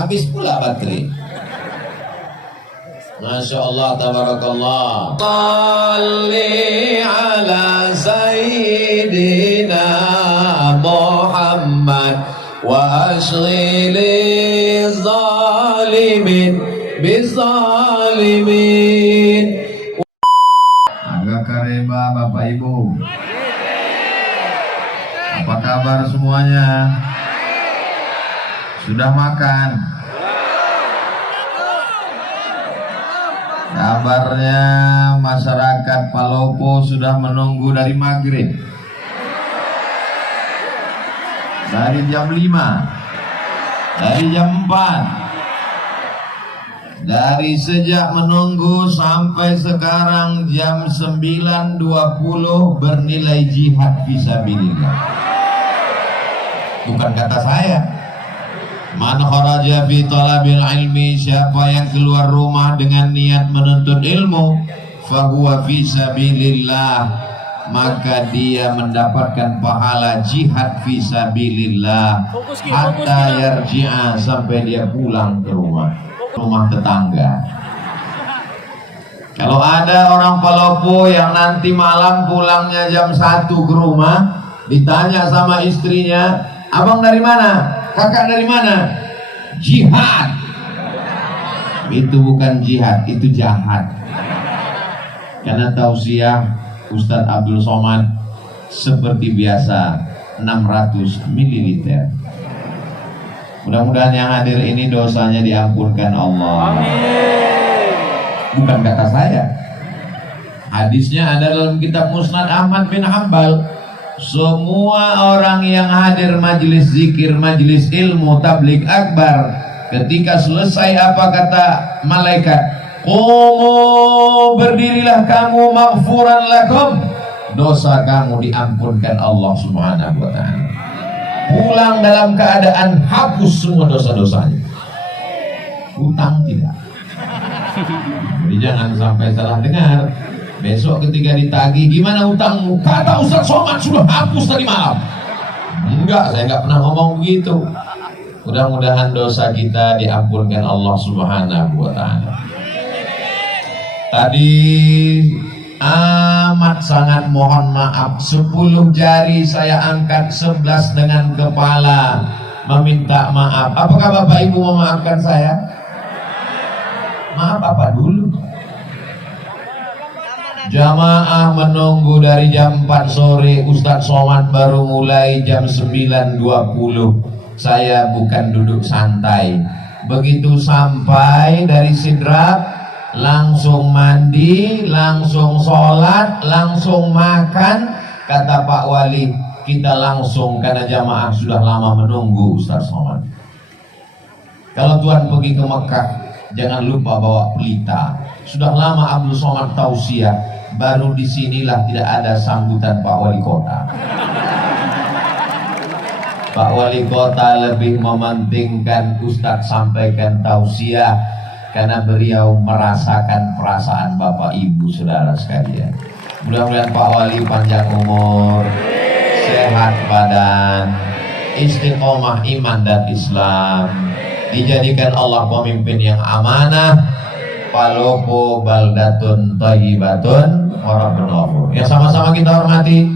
habis pula baterai. Masya Allah, tabarakallah. Salli ala Sayyidina Muhammad wa ashghili zalimin bizalimin. Agak kareba Bapak Ibu. Apa kabar semuanya? Sudah makan? Kabarnya masyarakat Palopo sudah menunggu dari maghrib, dari jam 5, dari jam 4, dari sejak menunggu sampai sekarang jam 9.20 bernilai jihad fisabilillah. Bukan kata saya. Man kharaja fi talabil ilmi, siapa yang keluar rumah dengan niat menuntut ilmu, fahuwa fi sabilillah, maka dia mendapatkan pahala jihad fi sabilillah hatta yarji'a, sampai dia pulang ke rumah tetangga. Kalau ada orang Palopo yang nanti malam pulangnya jam 1 ke rumah, ditanya sama istrinya, abang dari mana? Kakak dari mana? Jihad. Itu bukan jihad, itu jahat. Karena tausiah Ustadz Abdul Somad seperti biasa 600 ml. Mudah-mudahan yang hadir ini dosanya diampunkan Allah. Bukan kata saya. Hadisnya ada dalam kitab Musnad Ahmad bin Hanbal. Semua orang yang hadir majelis zikir, majelis ilmu, tabligh akbar, ketika selesai apa kata malaikat? Qumu, berdirilah kamu, maghfuran lakum, dosa kamu diampunkan Allah Subhanahu wa ta'ala. Pulang dalam keadaan hapus semua dosa-dosanya. Utang tidak. Jadi jangan sampai salah dengar. Besok ketika ditagih, gimana utangmu? Kata Ustaz Somad sudah hapus tadi malam. Enggak, saya enggak pernah ngomong begitu. Mudah-mudahan dosa kita diampunkan Allah Subhanahu wa ta'ala. Tadi amat sangat mohon maaf, 10 jari saya angkat, 11 dengan kepala meminta maaf. Apakah Bapak Ibu memaafkan saya? Maaf apa dulu? Jamaah menunggu dari jam 4 sore, Ustadz Somad baru mulai jam 9.20. Saya bukan duduk santai. Begitu sampai dari Sidrap, langsung mandi, langsung sholat, langsung makan. Kata Pak Wali, kita langsung, karena jamaah sudah lama menunggu Ustadz Somad. Kalau Tuhan pergi ke Mekah, jangan lupa bawa pelita. Sudah lama Abdul Somad tausiah, baru disinilah tidak ada sambutan Pak Wali Kota. Pak Wali Kota lebih mementingkan Ustadz sampaikan tausiah, karena beliau merasakan perasaan Bapak Ibu Saudara sekalian. Mudah-mudahan Pak Wali panjang umur, sehat badan, istiqomah iman dan Islam, dijadikan Allah pemimpin yang amanah. Palopo baldatun thayyibatun wa rabbun ghafur. Yang sama-sama kita hormati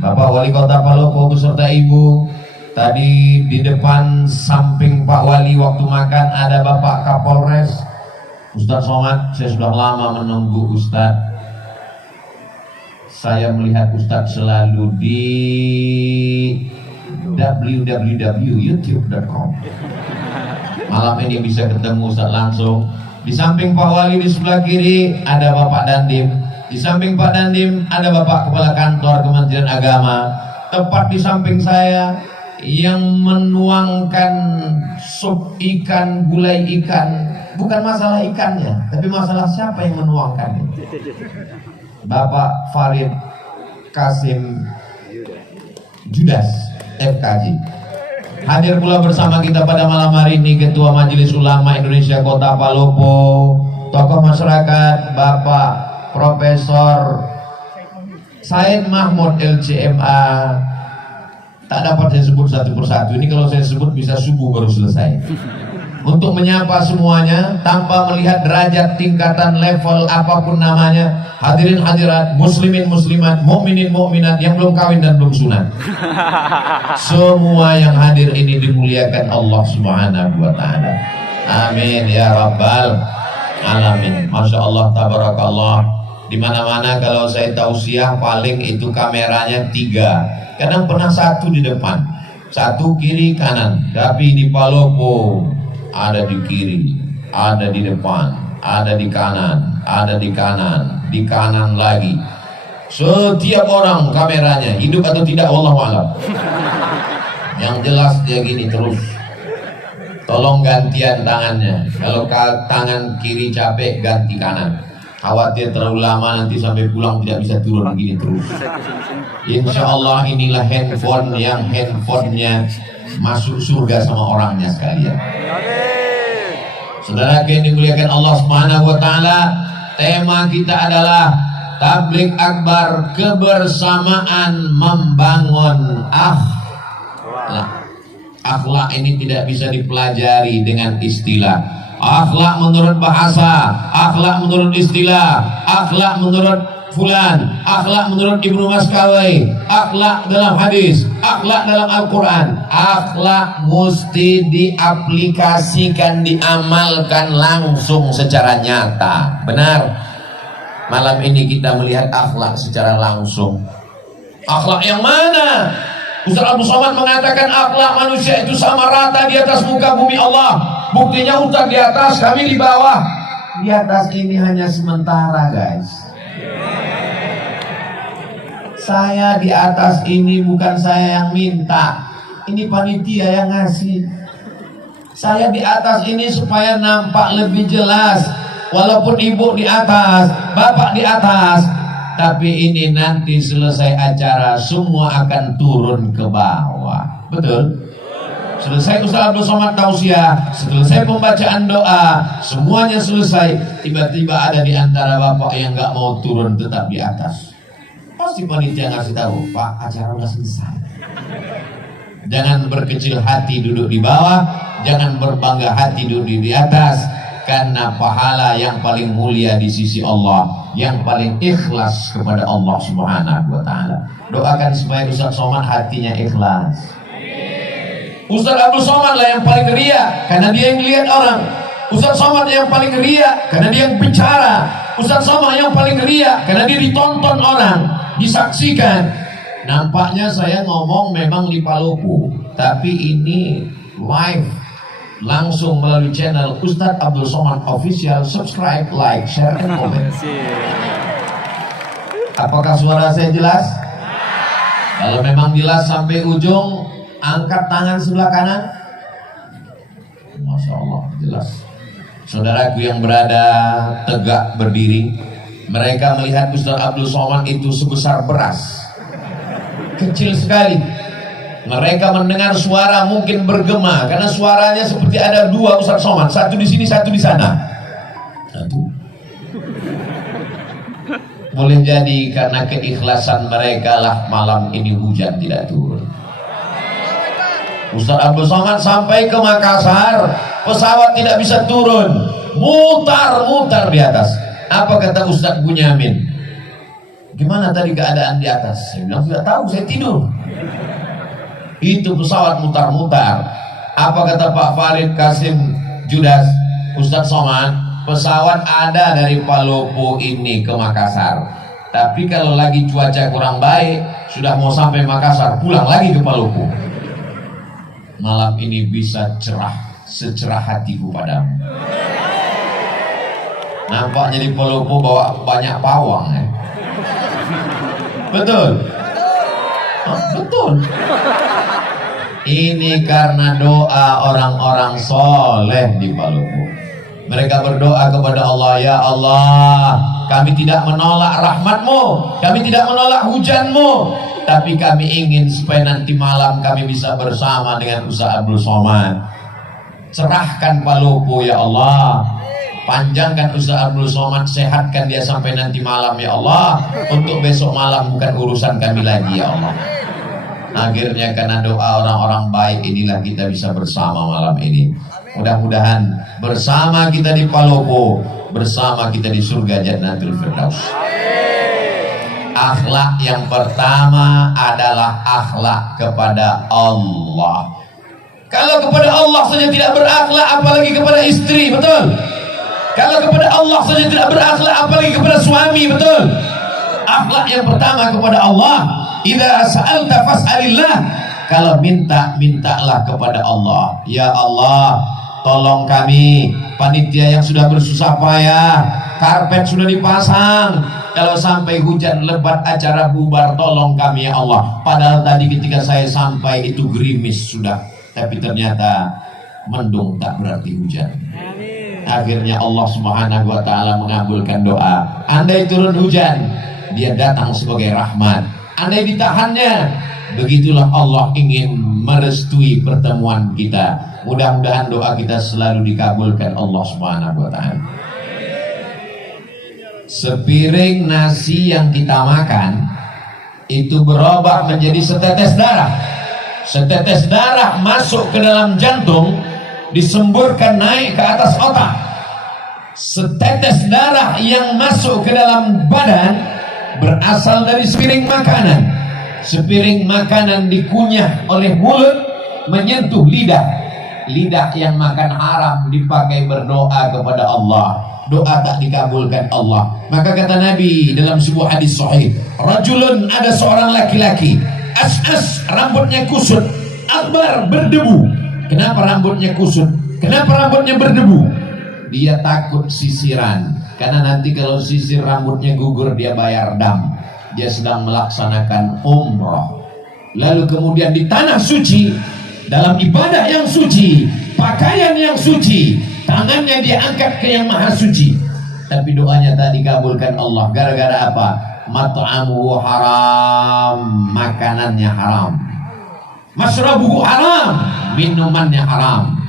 Bapak Wali Kota Palopo beserta Ibu. Tadi di depan samping Pak Wali waktu makan ada Bapak Kapolres Ustadz Somad. Saya sudah lama menunggu Ustadz. Saya melihat Ustadz selalu di www.youtube.com. Malam ini bisa ketemu Ustadz langsung. Di samping Pak Wali di sebelah kiri ada Bapak Dandim. Di samping Pak Dandim ada Bapak Kepala Kantor Kementerian Agama. Tepat di samping saya yang menuangkan sup ikan, gulai ikan. Bukan masalah ikannya, tapi masalah siapa yang menuangkannya. Bapak Farid Kasim Judas FKJ. Hadir pula bersama kita pada malam hari ini Ketua Majelis Ulama Indonesia Kota Palopo, tokoh masyarakat Bapak Profesor Said Mahmud LCMA. Tak dapat saya sebut satu persatu. Ini kalau saya sebut bisa subuh baru selesai. untuk menyapa semuanya tanpa melihat derajat, tingkatan, level apapun namanya. Hadirin hadirat, muslimin muslimat, mukminin mukminat yang belum kawin dan belum sunat. Semua yang hadir ini dimuliakan Allah Subhanahu wa taala. Amin ya rabbal alamin. Masya Allah, tabarakallah. Di mana-mana kalau saya tausiah paling itu kameranya 3. Kadang pernah 1 di depan, 1 kiri kanan. Tapi di Palopo ada di kiri, ada di depan, ada di kanan, ada di kanan, di kanan lagi. Setiap orang kameranya, hidup atau tidak wallahu a'lam. Yang jelas dia gini terus. Tolong gantian tangannya. Kalau tangan kiri capek, ganti kanan. Khawatir terlalu lama nanti sampai pulang tidak bisa turun, begini terus. Insya Allah inilah handphone yang handphonenya masuk surga sama orangnya sekalian. Saudara yang dimuliakan Allah Subhanahu wa taala, tema kita adalah tabligh akbar, kebersamaan membangun akhlak. Akhlak ini tidak bisa dipelajari dengan istilah. Akhlak menurut bahasa, akhlak menurut istilah, akhlak menurut fulan, akhlak menurut Ibnu Maskawai, akhlak dalam hadis, akhlak dalam Al-Quran. Akhlak mesti diaplikasikan, diamalkan langsung secara nyata. Benar? Malam ini kita melihat akhlak secara langsung. Akhlak yang mana? Ustaz Abdul Somad mengatakan akhlak manusia itu sama rata di atas muka bumi Allah. Buktinya Ustaz di atas, kami di bawah. Di atas ini hanya sementara, guys. Saya di atas ini bukan saya yang minta, ini panitia yang ngasih. Saya di atas ini supaya nampak lebih jelas. Walaupun ibu di atas, bapak di atas, tapi ini nanti selesai acara semua akan turun ke bawah. Betul? Selesai Ustaz Abdul Somad tausiah, selesai pembacaan doa, semuanya selesai. Tiba-tiba ada di antara bapak yang nggak mau turun tetap di atas. Pasti panitia ngasih tahu, Pak, acara udah selesai. Jangan berkecil hati duduk di bawah, jangan berbangga hati duduk di atas, karena pahala yang paling mulia di sisi Allah, yang paling ikhlas kepada Allah Subhanahu wa taala. Doakan supaya Ustaz Somad hatinya ikhlas. Ustaz Abdul Somad lah yang paling ria, karena dia yang lihat orang. Ustaz Somad yang paling ria, karena dia yang bicara. Ustaz Somad yang paling ria, karena dia ditonton orang, disaksikan. Nampaknya saya ngomong memang di Palopo, tapi ini live, langsung melalui channel Ustaz Abdul Somad Official. Subscribe, like, share, dan komen. Apakah suara saya jelas? Kalau memang jelas sampai ujung, angkat tangan sebelah kanan. Masya Allah, jelas. Saudaraku yang berada tegak berdiri, mereka melihat Ustaz Abdul Somad itu sebesar beras, kecil sekali. Mereka mendengar suara mungkin bergema, karena suaranya seperti ada 2 Ustaz Somad, 1 di sini, 1 di sana. Boleh jadi karena keikhlasan mereka lah malam ini hujan tidak turun. Ustaz Abdul Somad sampai ke Makassar, pesawat tidak bisa turun, mutar-mutar di atas. Apa kata Ustaz Bunyamin? Gimana tadi keadaan di atas? Saya bilang tidak tahu, saya tidur. Itu pesawat mutar-mutar. Apa kata Pak Farid Kasim Judas? Ustaz Somad, pesawat ada dari Palopo ini ke Makassar, tapi kalau lagi cuaca kurang baik, sudah mau sampai Makassar, pulang lagi ke Palopo. Malam ini bisa cerah, secerah hatiku padamu. Nampaknya di Palopo bawa banyak pawang ya. Betul? Oh, betul. Ini karena doa orang-orang soleh di Palopo. Mereka berdoa kepada Allah, ya Allah, kami tidak menolak rahmat-Mu, kami tidak menolak hujan-Mu, tapi kami ingin supaya nanti malam kami bisa bersama dengan Ustaz Abdul Somad. Cerahkan Palopo ya Allah, panjangkan Ustaz Abdul Somad, sehatkan dia sampai nanti malam ya Allah. Untuk besok malam bukan urusan kami lagi ya Allah. Akhirnya karena doa orang-orang baik inilah kita bisa bersama malam ini. Mudah-mudahan bersama kita di Palopo, bersama kita di surga Jannatul Firdaus. Akhlak yang pertama adalah akhlak kepada Allah. Kalau kepada Allah saja tidak berakhlak, apalagi kepada istri, betul? Kalau kepada Allah saja tidak berakhlak, apalagi kepada suami, betul? Akhlak yang pertama kepada Allah. Idza sa'alta fas'alillah. Kalau minta, mintalah kepada Allah. Ya Allah, tolong kami, panitia yang sudah bersusah payah, karpet sudah dipasang, kalau sampai hujan lebat acara bubar, tolong kami ya Allah. Padahal tadi ketika saya sampai itu gerimis sudah, tapi ternyata mendung tak berarti hujan. Akhirnya Allah Subhanahu wa ta'ala mengabulkan doa. Andai turun hujan, dia datang sebagai rahmat. Andai ditahannya, begitulah Allah ingin merestui pertemuan kita. Mudah-mudahan doa kita selalu dikabulkan Allah Subhanahu wa ta'ala. Sepiring nasi yang kita makan itu berubah menjadi setetes darah. Setetes darah masuk ke dalam jantung, disemburkan naik ke atas otak. Setetes darah yang masuk ke dalam badan berasal dari sepiring makanan. Sepiring makanan dikunyah oleh mulut, menyentuh lidah. Lidah yang makan haram dipakai berdoa kepada Allah, doa tak dikabulkan Allah. Maka kata Nabi dalam sebuah hadis sahih, rajulun, ada seorang laki-laki, as-as, rambutnya kusut, akbar, berdebu. Kenapa rambutnya kusut? Kenapa rambutnya berdebu? Dia takut sisiran, karena nanti kalau sisir rambutnya gugur dia bayar dam. Dia sedang melaksanakan umrah. Lalu kemudian di tanah suci, dalam ibadah yang suci, pakaian yang suci, tangannya dia angkat ke yang maha suci, tapi doanya tak dikabulkan Allah. Gara-gara apa? Mat'amuhu haram, makanannya haram. Masrabuhu haram, minumannya haram.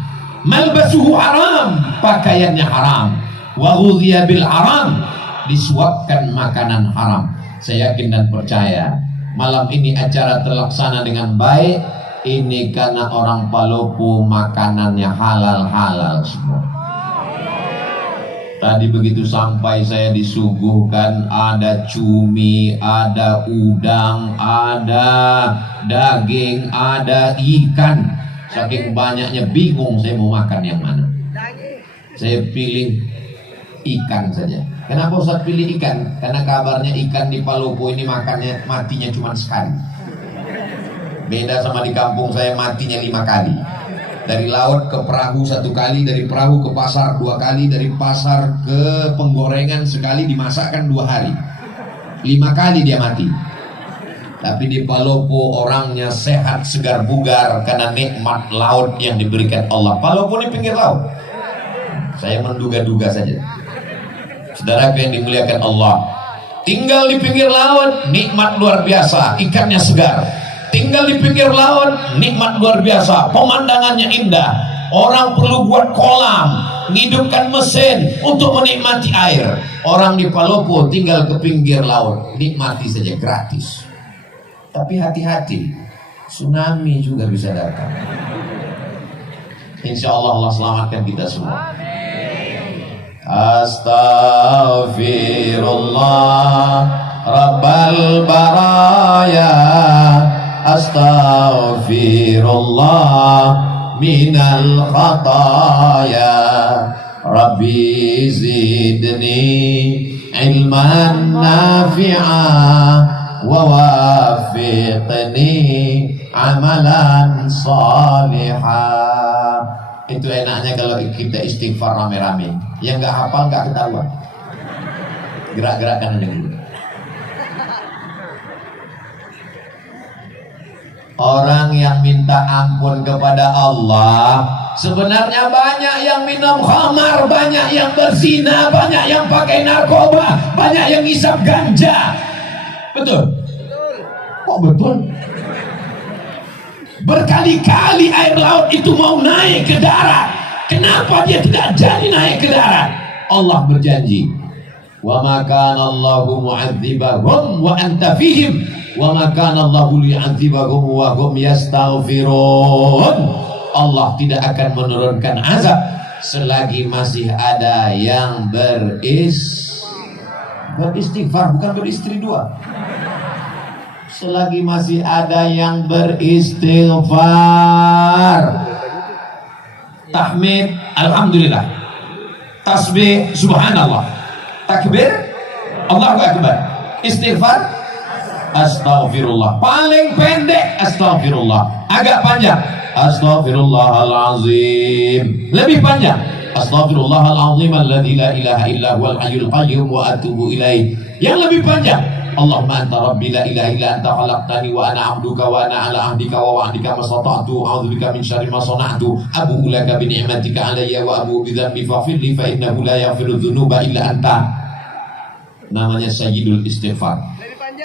Malbasuhu haram, pakaiannya haram. Wa ghudhiya bil haram, disuapkan makanan haram. Saya yakin dan percaya malam ini acara terlaksana dengan baik. Ini karena orang Palopo makanannya halal-halal semua. Tadi begitu sampai saya disuguhkan ada cumi, ada udang, ada daging, ada ikan. Saking banyaknya bingung saya mau makan yang mana. Saya pilih ikan saja. Kenapa Ustaz pilih ikan? Karena kabarnya ikan di Palopo ini makannya matinya cuma sekali. Beda sama di kampung saya, matinya 5 kali. Dari laut ke perahu 1 kali, dari perahu ke pasar 2 kali, dari pasar ke penggorengan sekali, dimasakkan 2 hari. 5 kali dia mati. Tapi di Palopo orangnya sehat, segar, bugar karena nikmat laut yang diberikan Allah. Palopo ini pinggir laut. Saya menduga-duga saja. Saudara yang dimuliakan Allah, tinggal di pinggir laut, nikmat luar biasa, ikannya segar. Tinggal di pinggir laut, nikmat luar biasa, pemandangannya indah. Orang perlu buat kolam, ngidupkan mesin untuk menikmati air. Orang di Palopo tinggal ke pinggir laut, nikmati saja gratis. Tapi hati-hati, tsunami juga bisa datang. Insya Allah Allah selamatkan kita semua. Astaghfirullah Rabbal baraya, astaghfirullah minal khataya, Rabbi zidni ilman nafi'a wa wafiqni amalan salihah. Itu enaknya kalau kita istighfar rame-rame. Yang gak hafal gak ketahuan. Gerak-gerakkan aja dulu. Orang yang minta ampun kepada Allah, sebenarnya banyak yang minum khamar, banyak yang berzina, banyak yang pakai narkoba, banyak yang isap ganja. Betul? Kok betul? Berkali-kali air laut itu mau naik ke darat. Kenapa dia tidak jadi naik ke darat? Allah berjanji, wa ma kana Allahu mu'adzibahum wa anta fihim wa ma kana Allahu li'adzibahum wa hum yastaghfirun. Allah tidak akan menurunkan azab selagi masih ada yang beristighfar, bukan beristri dua. Selagi masih ada yang beristighfar, tahmid alhamdulillah, tasbih subhanallah, takbir Allahu akbar, istighfar astaghfirullah. Paling pendek astaghfirullah, agak panjang astaghfirullahalazim, lebih panjang astaghfirullahalazim alladzi la ilaha illa huwal hayyul qayyum wa atubu ilaih. Yang lebih panjang Allahumma anta rabbi la ilaha illa anta khalaqtani wa ana 'abduka wa ana 'ala 'ahdika wa wa'dika mastata'tu a'udzubika min syarri ma sana'tu abu'u laka bi ni'matika 'alayya wa abu'u bi dhanbi faghfir li fa innahu la yaghfiru dzunuba illa anta. Namanya sayyidul istighfar.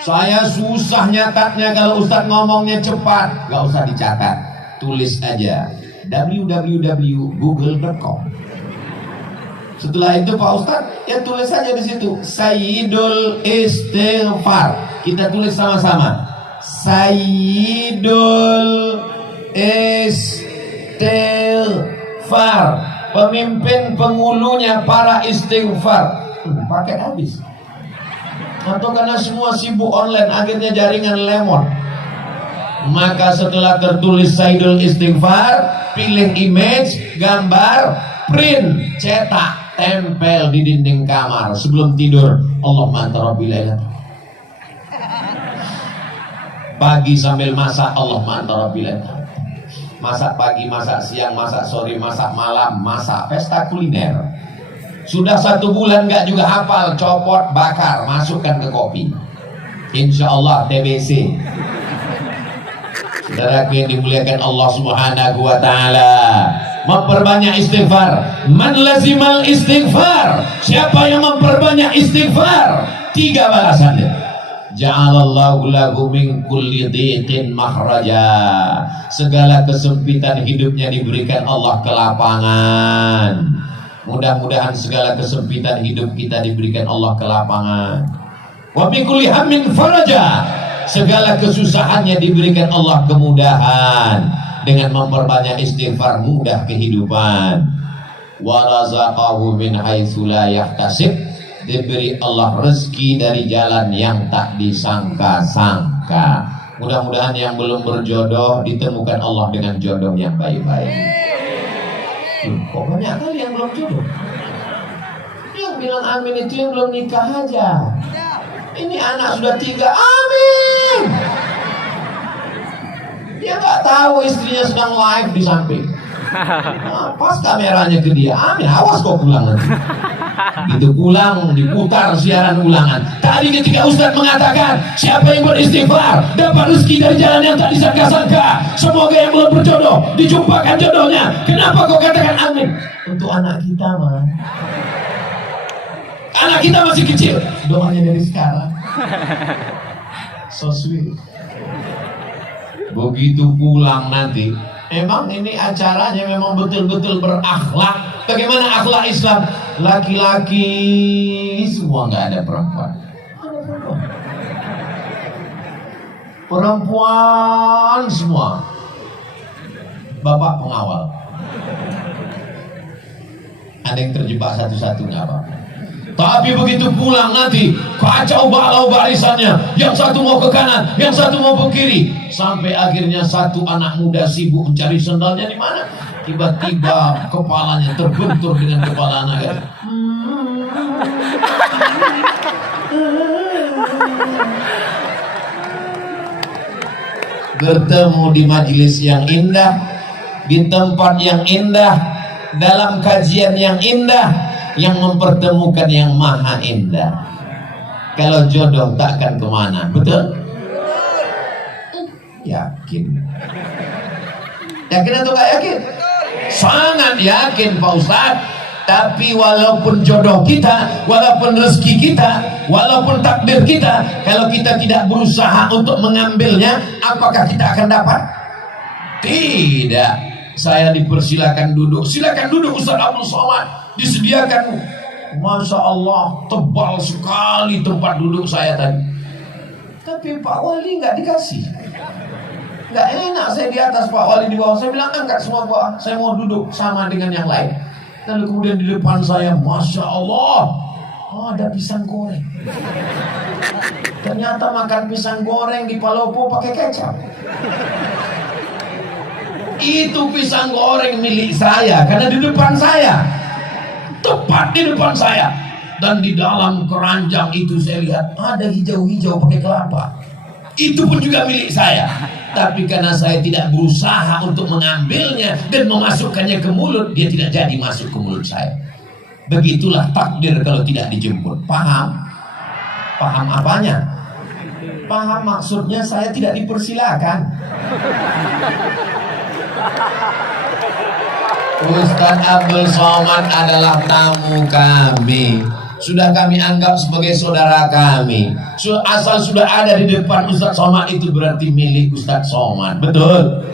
Saya susah nyatatnya, kalau Ustadz ngomongnya cepat, gak usah dicatat, tulis aja www.google.com. Setelah itu Pak Ustadz, ya tulis saja di situ Sayyidul Istighfar. Kita tulis sama-sama Sayyidul Istighfar, pemimpin pengulunya para istighfar. Pakai habis. Atau karena semua sibuk online, akhirnya jaringan lemot. Maka setelah tertulis Sayyidul Istighfar, pilih image, gambar, print, cetak, tempel di dinding kamar sebelum tidur. Allahumma anta rabbi la ilaha. Pagi sambil masak, Allahumma anta rabbi la ilaha. Masak pagi, masak siang, masak sore, masak malam, masak pesta kuliner. Sudah 1 bulan nggak juga hafal, copot, bakar, masukkan ke kopi. Insya Allah TBC. Saudara yang dimuliakan Allah Subhanahu wa Ta'ala, memperbanyak istighfar. Man lazimal istighfar, siapa yang memperbanyak istighfar, 3 balasannya. Ja'alallahu lahu min kulli dhiqin makhraja, segala kesempitan hidupnya diberikan Allah kelapangan. Mudah-mudahan segala kesempitan hidup kita diberikan Allah kelapangan. Wa min kulli hammin faraja, segala kesusahannya diberikan Allah kemudahan. Dengan memperbanyak istighfar mudah kehidupan. Wa razaqahu min haitsu la yahtasib, diberi Allah rezeki dari jalan yang tak disangka-sangka. Mudah-mudahan yang belum berjodoh ditemukan Allah dengan jodoh yang baik-baik. Kok banyak kali yang belum jodoh? Yang bilang amin itu yang belum nikah aja. Ini anak sudah 3, amin. Dia nggak tahu istrinya sedang live di samping. Nah, pas kameranya ke dia, amin, awas kok pulang nanti. Gitu pulang, diputar siaran ulangan. Tadi ketika Ustadz mengatakan siapa yang beristighfar dapat rezeki dari jalan yang tak disangka-sangka. Semoga yang belum berjodoh dijumpakan jodohnya. Kenapa kau katakan amin? Untuk anak kita mah. Anak kita masih kecil, doanya dari sekarang. So sweet. Begitu pulang nanti, memang ini acaranya memang betul-betul berakhlak. Bagaimana akhlak Islam? Laki-laki semua, nggak ada perempuan. Perempuan semua. Bapak pengawal. Ada yang terjebak satu-satu nggak apa-apa. Tapi begitu pulang nanti kacau balau barisannya. Yang satu mau ke kanan, yang satu mau ke kiri. Sampai akhirnya satu anak muda sibuk mencari sendalnya di mana. Tiba-tiba kepalanya terbentur dengan kepala anak. Bertemu di majelis yang indah, di tempat yang indah, dalam kajian yang indah, yang mempertemukan yang maha indah. Kalau jodoh takkan kemana, betul? Yakin? Yakin atau gak yakin? Sangat yakin Pak Ustadz. Tapi walaupun jodoh kita, walaupun rezeki kita, walaupun takdir kita, kalau kita tidak berusaha untuk mengambilnya, apakah kita akan dapat? Tidak. Saya dipersilakan duduk. Silakan duduk Ustaz Abdul Somad. Disediakan, Masya Allah, tebal sekali tempat duduk saya tadi. Tapi Pak Wali nggak dikasih. Gak enak saya di atas, Pak Wali di bawah. Saya bilang angkat semua Pak, saya mau duduk sama dengan yang lain. Lalu kemudian di depan saya, Masya Allah, ada pisang goreng. Ternyata makan pisang goreng di Palopo pakai kecap. Itu pisang goreng milik saya karena di depan saya, tepat di depan saya. Dan di dalam keranjang itu saya lihat ada hijau-hijau pakai kelapa. Itu pun juga milik saya. Tapi karena saya tidak berusaha untuk mengambilnya dan memasukkannya ke mulut, dia tidak jadi masuk ke mulut saya. Begitulah takdir kalau tidak dijemput. Paham? Paham apanya? Paham maksudnya saya tidak dipersilakan. Ustaz Abdul Somad adalah tamu kami. Sudah kami anggap sebagai saudara kami. Asal sudah ada di depan Ustaz Somad itu berarti milik Ustaz Somad. Betul?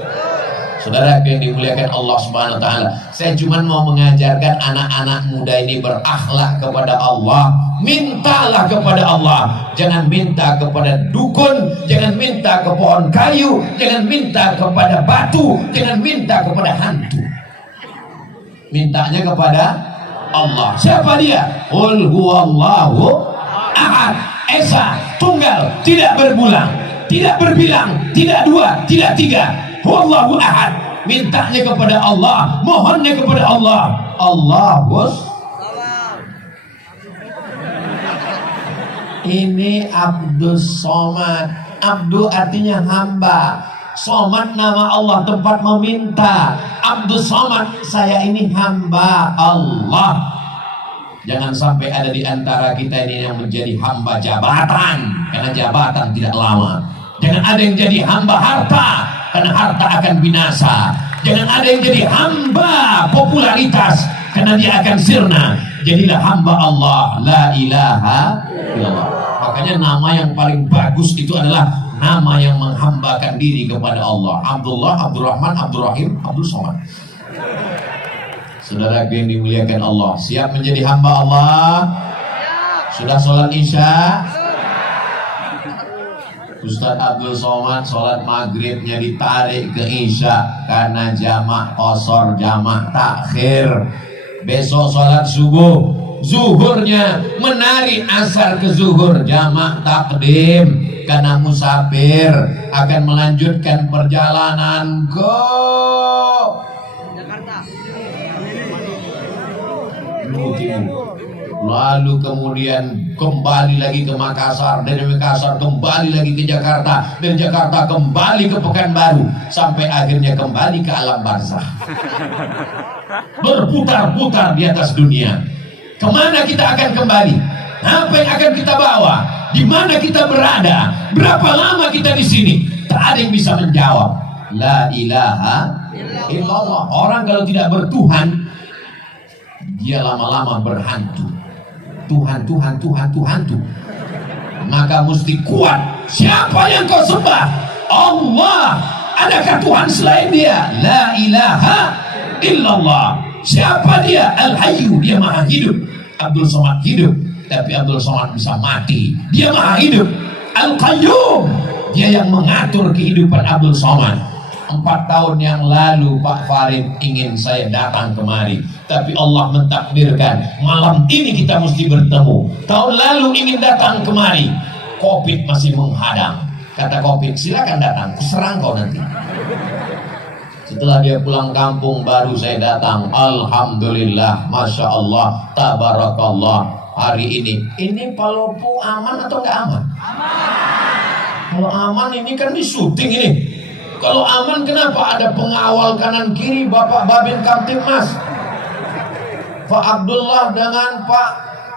Saudara yang dimuliakan Allah Subhanahu wa taala, saya cuma mau mengajarkan anak-anak muda ini berakhlak kepada Allah. Mintalah kepada Allah, jangan minta kepada dukun, jangan minta ke pohon kayu, jangan minta kepada batu, jangan minta kepada hantu. Mintanya kepada Allah. Siapa dia? Qul huwallahu ahad, esa, tunggal, tidak berbulang, tidak berbilang, tidak dua, tidak tiga. Huwallahu ahad. Mintanya kepada Allah, mohonnya kepada Allah. Allahus. Ini Abdul Somad. Abdul artinya hamba. Somad nama Allah, tempat meminta. Abdul Somad, saya ini hamba Allah. Jangan sampai ada di antara kita ini yang menjadi hamba jabatan, karena jabatan tidak lama. Jangan ada yang jadi hamba harta, karena harta akan binasa. Jangan ada yang jadi hamba popularitas, karena dia akan sirna. Jadilah hamba Allah, la ilaha illallah. Makanya nama yang paling bagus itu adalah nama yang menghambakan diri kepada Allah. Abdullah, Abdurrahman, Abdurrahim, Abdul Somad. Saudara yang dimuliakan Allah, siap menjadi hamba Allah? Sudah sholat isya? Ustaz Abdul Somad sholat maghribnya ditarik ke isya karena jamak qasar, jamak takhir. Besok sholat subuh, zuhurnya menari asar ke zuhur, jamak takdim. Karena musafir akan melanjutkan perjalanan ke Jakarta. Lalu kemudian kembali lagi ke Makassar, dari Makassar kembali lagi ke Jakarta, dan Jakarta kembali ke Pekanbaru, sampai akhirnya kembali ke alam barzah. Berputar-putar di atas dunia. Kemana kita akan kembali? Apa yang akan kita bawa? Di mana kita berada? Berapa lama kita di sini? Tak ada yang bisa menjawab. La ilaha illallah. Orang kalau tidak bertuhan, dia lama-lama berhantu. Tuhan, Tuhan, Tuhan, Tuhan, Tuhan. Maka mesti kuat. Siapa yang kau sembah? Allah. Adakah Tuhan selain dia? La ilaha illallah. Siapa dia? Al-Hayyu. Dia maha hidup. Abdul Somad hidup, tapi Abdul Somad bisa mati. Dia maha hidup. Al-Qayyum. Dia yang mengatur kehidupan Abdul Somad. 4 tahun yang lalu Pak Farid ingin saya datang kemari, tapi Allah mentakdirkan malam ini kita mesti bertemu. Tahun lalu ingin datang kemari, Covid masih menghadang. Kata Covid, silakan datang, kuserang kau nanti. Setelah dia pulang kampung baru saya datang. Alhamdulillah, Masya Allah, Tabarakallah. Hari ini Palopo aman atau enggak aman? Kalau aman ini kan di syuting ini. Kalau aman kenapa ada pengawal kanan kiri Bapak Babin Kamtibmas, Pak Abdullah dengan Pak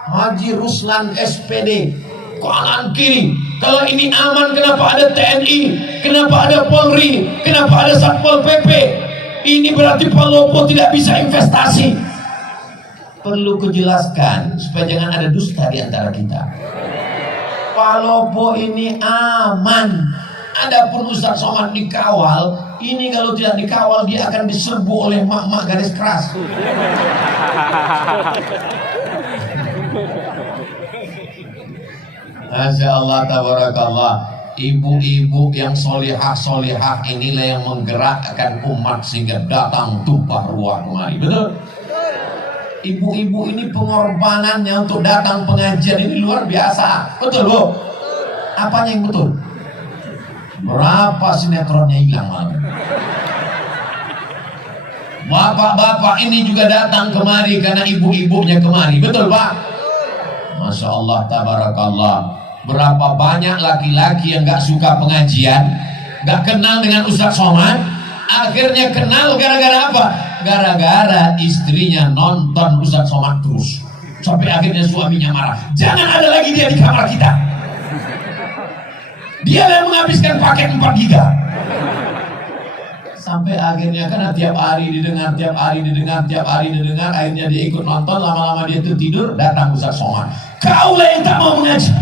Haji Ruslan SPD kanan kiri. Kalau ini aman kenapa ada TNI, kenapa ada Polri, kenapa ada Satpol PP? Ini berarti Palopo tidak bisa investasi. Perlu kujelaskan supaya jangan ada dusta di antara kita. Palopo ini aman. Adapun Ustaz Somad dikawal, ini kalau tidak dikawal dia akan diserbu oleh mak-mak garis keras. Masya Allah, tabarakallah. Ibu-ibu yang solihah-solihah inilah yang menggerakkan umat sehingga datang tumpah ruah kemari. Betul? Ibu-ibu ini pengorbanannya untuk datang pengajian ini luar biasa. Betul Bu? Apanya yang betul? Berapa sinetronnya hilang malam? Bapak-bapak ini juga datang kemari karena ibu-ibunya kemari. Betul Pak? Masya Allah, tabarakallah. Berapa banyak laki-laki yang gak suka pengajian, gak kenal dengan Ustaz Somad, akhirnya kenal gara-gara apa? Gara-gara istrinya nonton Ustaz Somad terus, sampai akhirnya suaminya marah. Jangan ada lagi dia di kamar kita. Dia yang menghabiskan paket 4 giga. Sampai akhirnya karena tiap hari didengar, akhirnya dia ikut nonton, lama-lama dia tuh tidur, datang Ustaz Somad. Kaulah yang tak mau mengaji.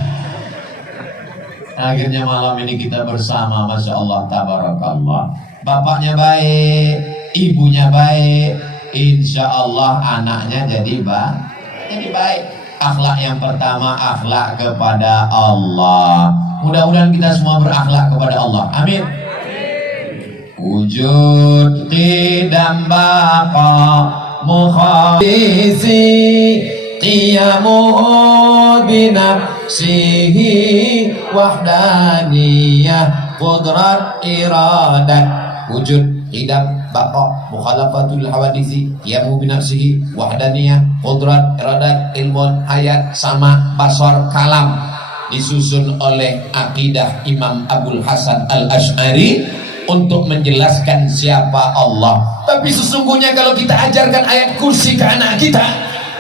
Akhirnya malam ini kita bersama, Masya Allah, tabarakallah. Bapaknya baik, ibunya baik, insya Allah anaknya jadi baik. Akhlak yang pertama, akhlak kepada Allah. Mudah-mudahan kita semua berakhlak kepada Allah. Amin. Wujud qidam baqa mukhalisi qiyamuhu binafsihi wahdaniyah qudrat iradat. Wujud qidam baqa mukhalafatul hawadisi qiyamuhu binafsihi wahdaniyah qudrat iradat ilmun ayat sama basar kalam. Disusun oleh akidah Imam Abul Hasan Al-Asy'ari untuk menjelaskan siapa Allah. Tapi sesungguhnya kalau kita ajarkan ayat kursi ke anak kita,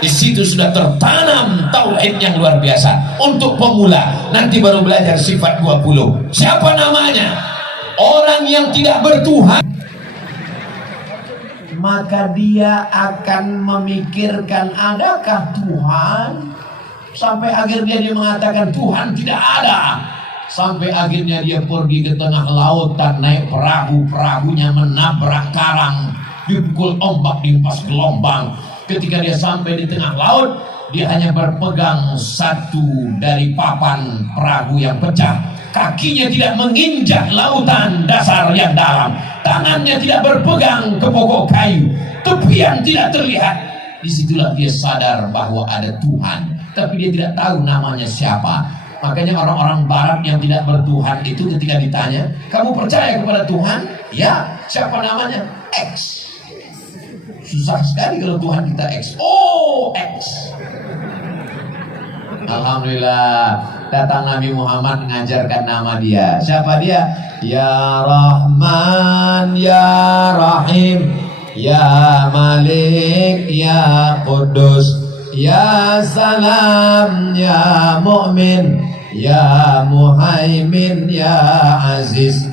di situ sudah tertanam tauhid yang luar biasa. Untuk pemula, nanti baru belajar sifat 20. Siapa namanya? Orang yang tidak bertuhan, maka dia akan memikirkan adakah Tuhan, sampai akhirnya dia mengatakan Tuhan tidak ada. Sampai akhirnya dia pergi ke tengah lautan, naik perahunya menabrak karang, dipukul ombak, dihempas gelombang. Ketika dia sampai di tengah laut, dia hanya berpegang satu dari papan perahu yang pecah. Kakinya tidak menginjak lautan dasar yang dalam, tangannya tidak berpegang ke pokok kayu, tepian tidak terlihat. Disitulah dia sadar bahwa ada Tuhan, tapi dia tidak tahu namanya siapa. Makanya orang-orang barat yang tidak bertuhan itu ketika ditanya, kamu percaya kepada Tuhan? Ya. Siapa namanya? X. Susah sekali kalau Tuhan kita X. Oh, X. Alhamdulillah, datang Nabi Muhammad mengajarkan nama dia. Siapa dia? Ya Rahman, Ya Rahim, Ya Malik, Ya Qudus, Ya Salam, Ya Mu'min, Ya Muhaimin, Ya Aziz.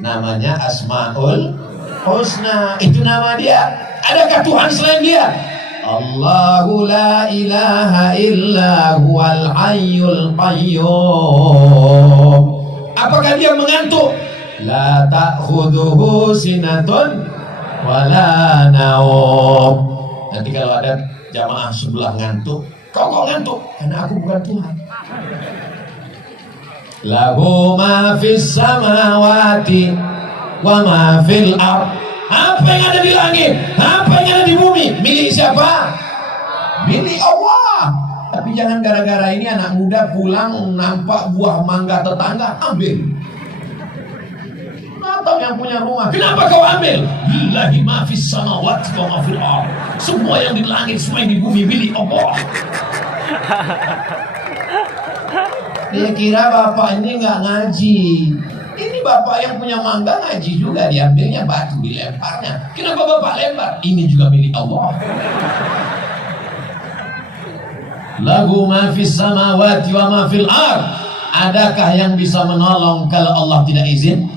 Namanya Asmaul Husna. Itu nama dia. Adakah Tuhan selain dia? Allahu la ilaha illa huwal hayyul qayyum. Apakah dia mengantuk? La ta'khudhuhu sinatun wala naum. Nanti kalau ada jamaah sebelah ngantuk, kau ngantuk? Karena aku bukan Tuhan. Lahu ma fis samawati wa ma fil ard. Apa yang ada di langit, apa yang ada di bumi, milik siapa? Milik Allah. Tapi jangan gara-gara ini anak muda pulang nampak buah mangga tetangga, ambil. Atau yang punya rumah, kenapa kau ambil? Lillahi ma fis samawati wa ma fil ard. Semua yang di langit, semua yang di bumi milik Allah. Dia kira bapak ini nggak ngaji. Ini bapak yang punya mangga ngaji juga, diambilnya batu, dilemparnya. Kenapa bapak lempar? Ini juga milik Allah. Lahu ma fis samawati wa ma fil ard. Adakah yang bisa menolong kalau Allah tidak izin?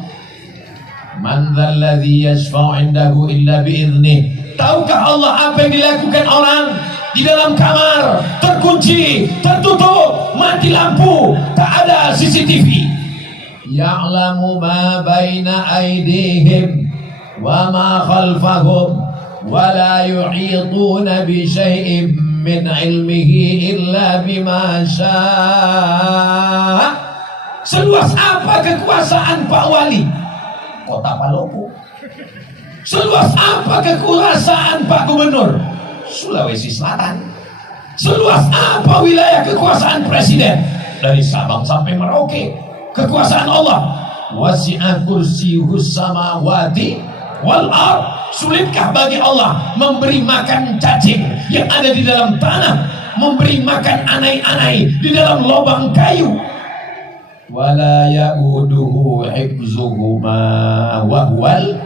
Man dzalladzi yashfa'u 'indahu illa bi'idnih. Tahukah Allah apa yang dilakukan orang di dalam kamar, terkunci, tertutup, mati lampu, tak ada CCTV? Ya'lamu ma baina aydihim wa ma khalfahum wa la yuhituna bi syai'in min ilmihi illa bima syaa'. Seluas apa kekuasaan Pak Wali? Kota Palopo. Seluas apa kekuasaan Pak Gubernur? Sulawesi Selatan. Seluas apa wilayah kekuasaan Presiden? Dari Sabang sampai Merauke. Kekuasaan Allah. Wasi'a kursiyuhus samawati wal ard. Sulitkah bagi Allah memberi makan cacing yang ada di dalam tanah, memberi makan anai-anai di dalam lubang kayu? Wala ya'uduhu hifzuhuma wa huwal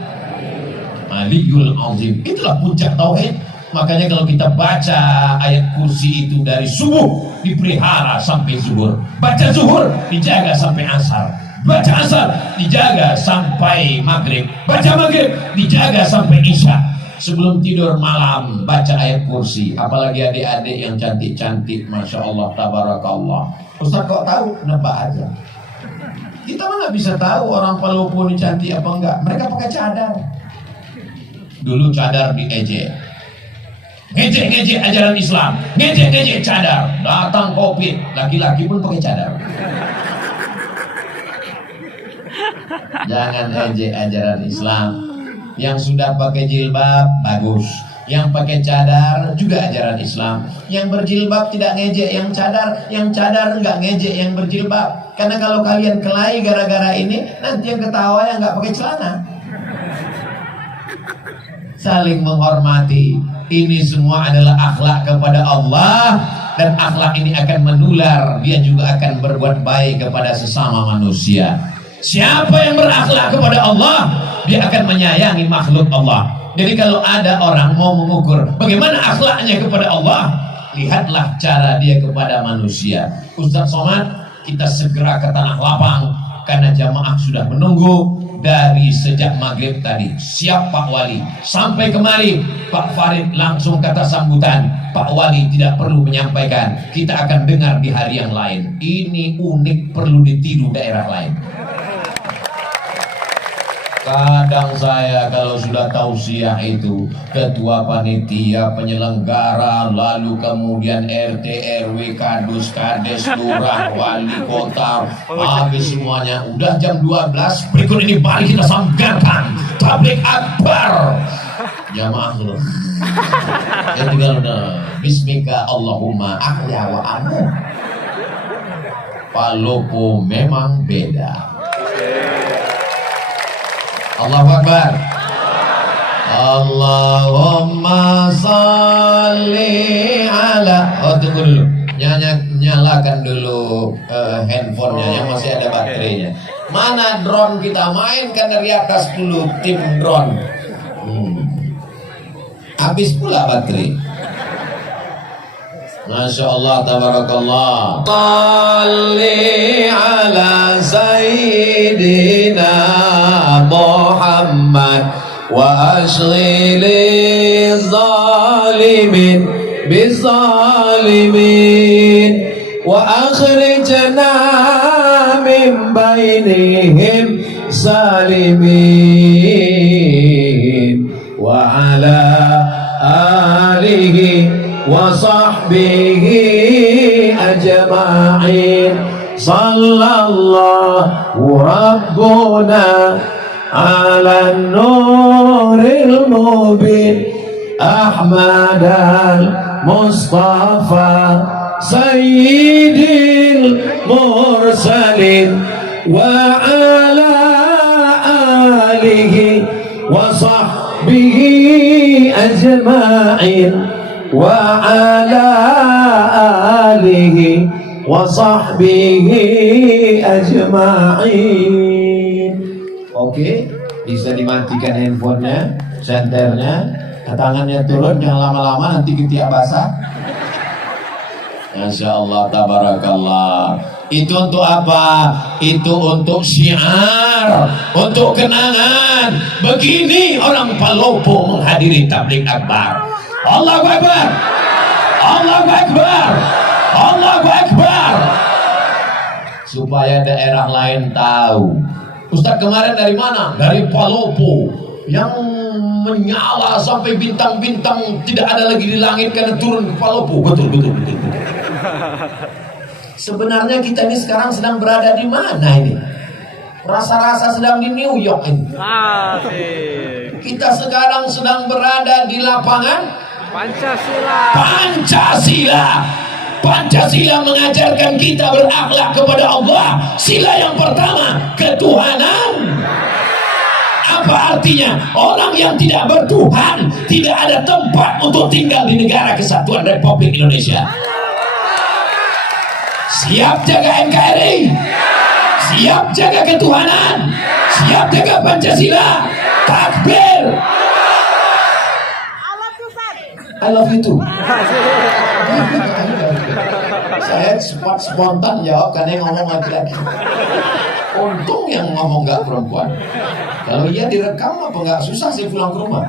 aliyul azim. Itulah puncak tauhid. Makanya kalau kita baca ayat kursi itu dari subuh dipelihara sampai zuhur, baca zuhur dijaga sampai asar, baca asar dijaga sampai maghrib, baca maghrib dijaga sampai isya. Sebelum tidur malam baca ayat kursi. Apalagi adik-adik yang cantik-cantik, masya Allah, tabarakallah. Ustaz kok tahu? Nebak aja. Kita mana bisa tahu orang Palopo ini cantik apa enggak? Mereka pakai cadar. Dulu cadar diejek, ngejek-ngejek ajaran Islam, ngejek-ngejek cadar. Datang Covid, laki-laki pun pakai cadar. Jangan ejek ajaran Islam. Yang sudah pakai jilbab bagus, yang pakai cadar juga ajaran Islam. Yang berjilbab tidak ngejek yang cadar enggak ngejek yang berjilbab. Karena kalau kalian kelahi gara-gara ini, nanti yang ketawa yang enggak pakai celana. Saling menghormati. Ini semua adalah akhlak kepada Allah, dan akhlak ini akan menular. Dia juga akan berbuat baik kepada sesama manusia. Siapa yang berakhlak kepada Allah, dia akan menyayangi makhluk Allah. Jadi kalau ada orang mau mengukur bagaimana akhlaknya kepada Allah, lihatlah cara dia kepada manusia. Ustaz Somad, kita segera ke Tanah Lapang karena jamaah sudah menunggu dari sejak maghrib tadi. Siap Pak Wali. Sampai kemari Pak Farid langsung kata sambutan. Pak Wali tidak perlu menyampaikan, kita akan dengar di hari yang lain. Ini unik, perlu ditiru daerah lain. Kadang saya kalau sudah tausiah itu, ketua panitia, penyelenggara, lalu kemudian RT, RW, kadus, kades, lurah, wali kota, habis semuanya. Udah jam 12, berikut ini mari kita sambungkan tablik akbar. Jamaah dulu. Ya tinggal udah. Bismika Allahumma ahya wa amu. Palopo memang beda. Allahu Akbar. Allahumma salli ala. Oh tunggu dulu, nyalakan dulu handphonenya yang masih ada baterainya. Mana drone kita mainkan dari atas dulu, tim drone. Habis pula baterai. Masya Allah, tabarakallah. Salli ala Sayyidina Muhammad wa ashghili zalimin bizalimin wa akhrijna min bainihim salimin wa ala alihi wa sahbihi ajma'in. Sallallahu rabbuna ala nuril mubin Ahmad al-Mustafa sayyidil mursalin wa ala alihi wa sahbihi ajma'in wa ala alihi wa sahbihi ajma'in. Oke, bisa dimatikan handphonenya, senternya, tangannya turun, jangan lama-lama nanti ketiak basah. Masya Allah, tabarakallah. Itu untuk apa? Itu untuk syiar, untuk kenangan. Begini orang Palopo menghadiri tabligh akbar. Allahu Akbar, Allahu Akbar, Allahu Akbar. Supaya daerah lain tahu. Ustaz kemarin dari mana? Dari Palopo, yang menyala sampai bintang-bintang tidak ada lagi di langit karena turun ke Palopo. Betul. Sebenarnya kita ini sekarang sedang berada di mana ini? Rasa-rasa sedang di New York ini. Kita sekarang sedang berada di lapangan Pancasila. Pancasila. Pancasila mengajarkan kita berakhlak kepada Allah. Sila yang pertama, ketuhanan. Apa artinya? Orang yang tidak bertuhan tidak ada tempat untuk tinggal di negara kesatuan Republik Indonesia. Siap jaga NKRI, siap jaga ketuhanan, siap jaga Pancasila. Takbir. I love you too. Saya spontan jawab karena yang ngomong laki-laki. Untung yang ngomong gak perempuan. Kalau iya direkam apa gak susah sih pulang ke rumah.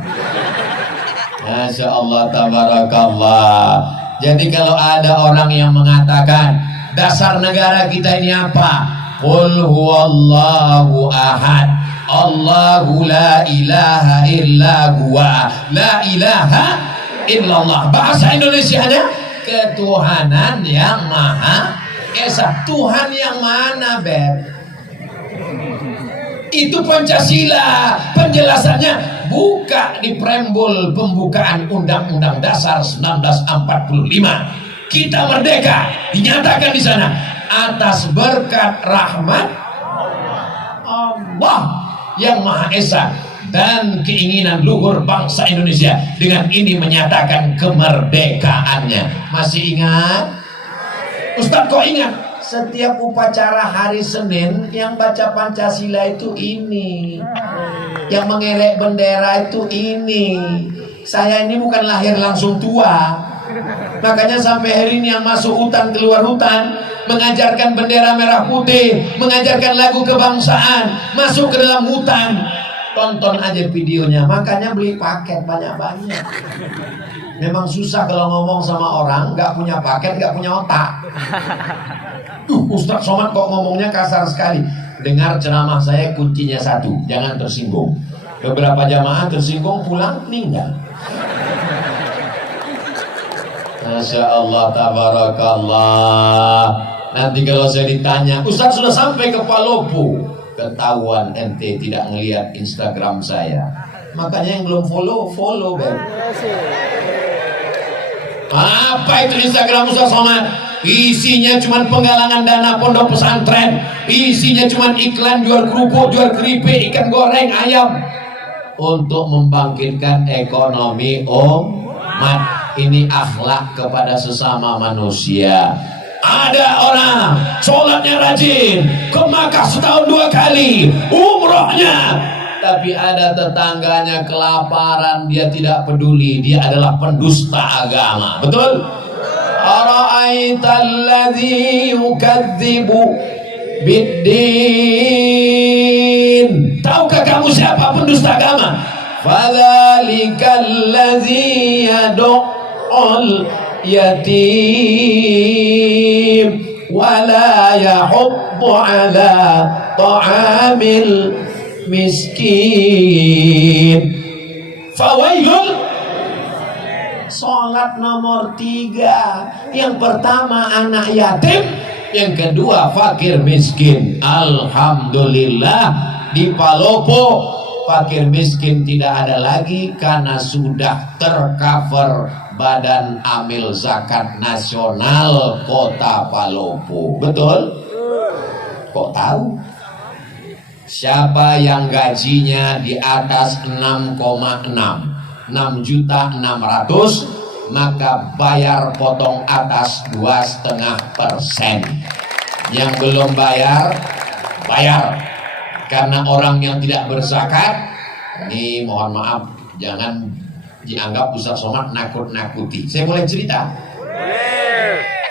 Masya Allah, tabarakallah. Jadi kalau ada orang yang mengatakan dasar negara kita ini apa? Qul huwallahu ahad, Allahu la ilaha illa huwa, la ilaha illallah. Bahasa Indonesianya ketuhanan yang maha esa. Tuhan yang mana, Beb? Itu Pancasila. Penjelasannya buka di preambul pembukaan Undang-Undang Dasar 1945. Kita merdeka, dinyatakan di sana atas berkat rahmat Allah yang Maha Esa dan keinginan luhur bangsa Indonesia. Dengan ini menyatakan kemerdekaannya. Masih ingat? Ustadz kok ingat? Setiap upacara hari Senin yang baca Pancasila itu ini, yang mengerek bendera itu ini. Saya ini bukan lahir langsung tua, makanya sampai hari ini yang masuk hutan keluar hutan mengajarkan bendera merah putih, mengajarkan lagu kebangsaan, masuk ke dalam hutan. Tonton aja videonya. Makanya beli paket banyak-banyak. Memang susah kalau ngomong sama orang gak punya paket, gak punya otak. Ustadz Somad kok ngomongnya kasar sekali. Dengar ceramah saya, kuncinya satu, jangan tersinggung. Beberapa jamaah tersinggung pulang meninggal. Masya Allah, tabarakallah. Nanti kalau saya ditanya, Ustadz sudah sampai ke Palopo, ketahuan ente tidak ngelihat Instagram saya. Makanya yang belum follow Beb. Apa itu Instagram Ustadz Somad? Isinya cuma penggalangan dana pondok pesantren, isinya cuma iklan jual kerupuk, jual keripik, ikan goreng, ayam, untuk membangkitkan ekonomi umat. Ini akhlak kepada sesama manusia. Ada orang sholatnya rajin, ke Makkah setahun 2 kali, umrohnya, tapi ada tetangganya kelaparan, dia tidak peduli, dia adalah pendusta agama. Betul? Ara'aital ladzi yukadzibu biddin. Tahukah kamu siapa pendusta agama? Fadzalikal ladzi yad'ul yatim wala yahuddu ala ta'amil miskin. Fawailul. Sholat nomor 3. Yang pertama anak yatim, yang kedua fakir miskin. Alhamdulillah di Palopo fakir miskin tidak ada lagi karena sudah tercover Badan Amil Zakat Nasional Kota Palopo. Betul? Kok tahu? Siapa yang gajinya di atas 6,6 maka bayar potong atas 2,5%. Yang belum bayar, bayar. Karena orang yang tidak berzakat, ini mohon maaf, jangan dianggap Ustadz Somad nakut-nakuti. Saya boleh cerita?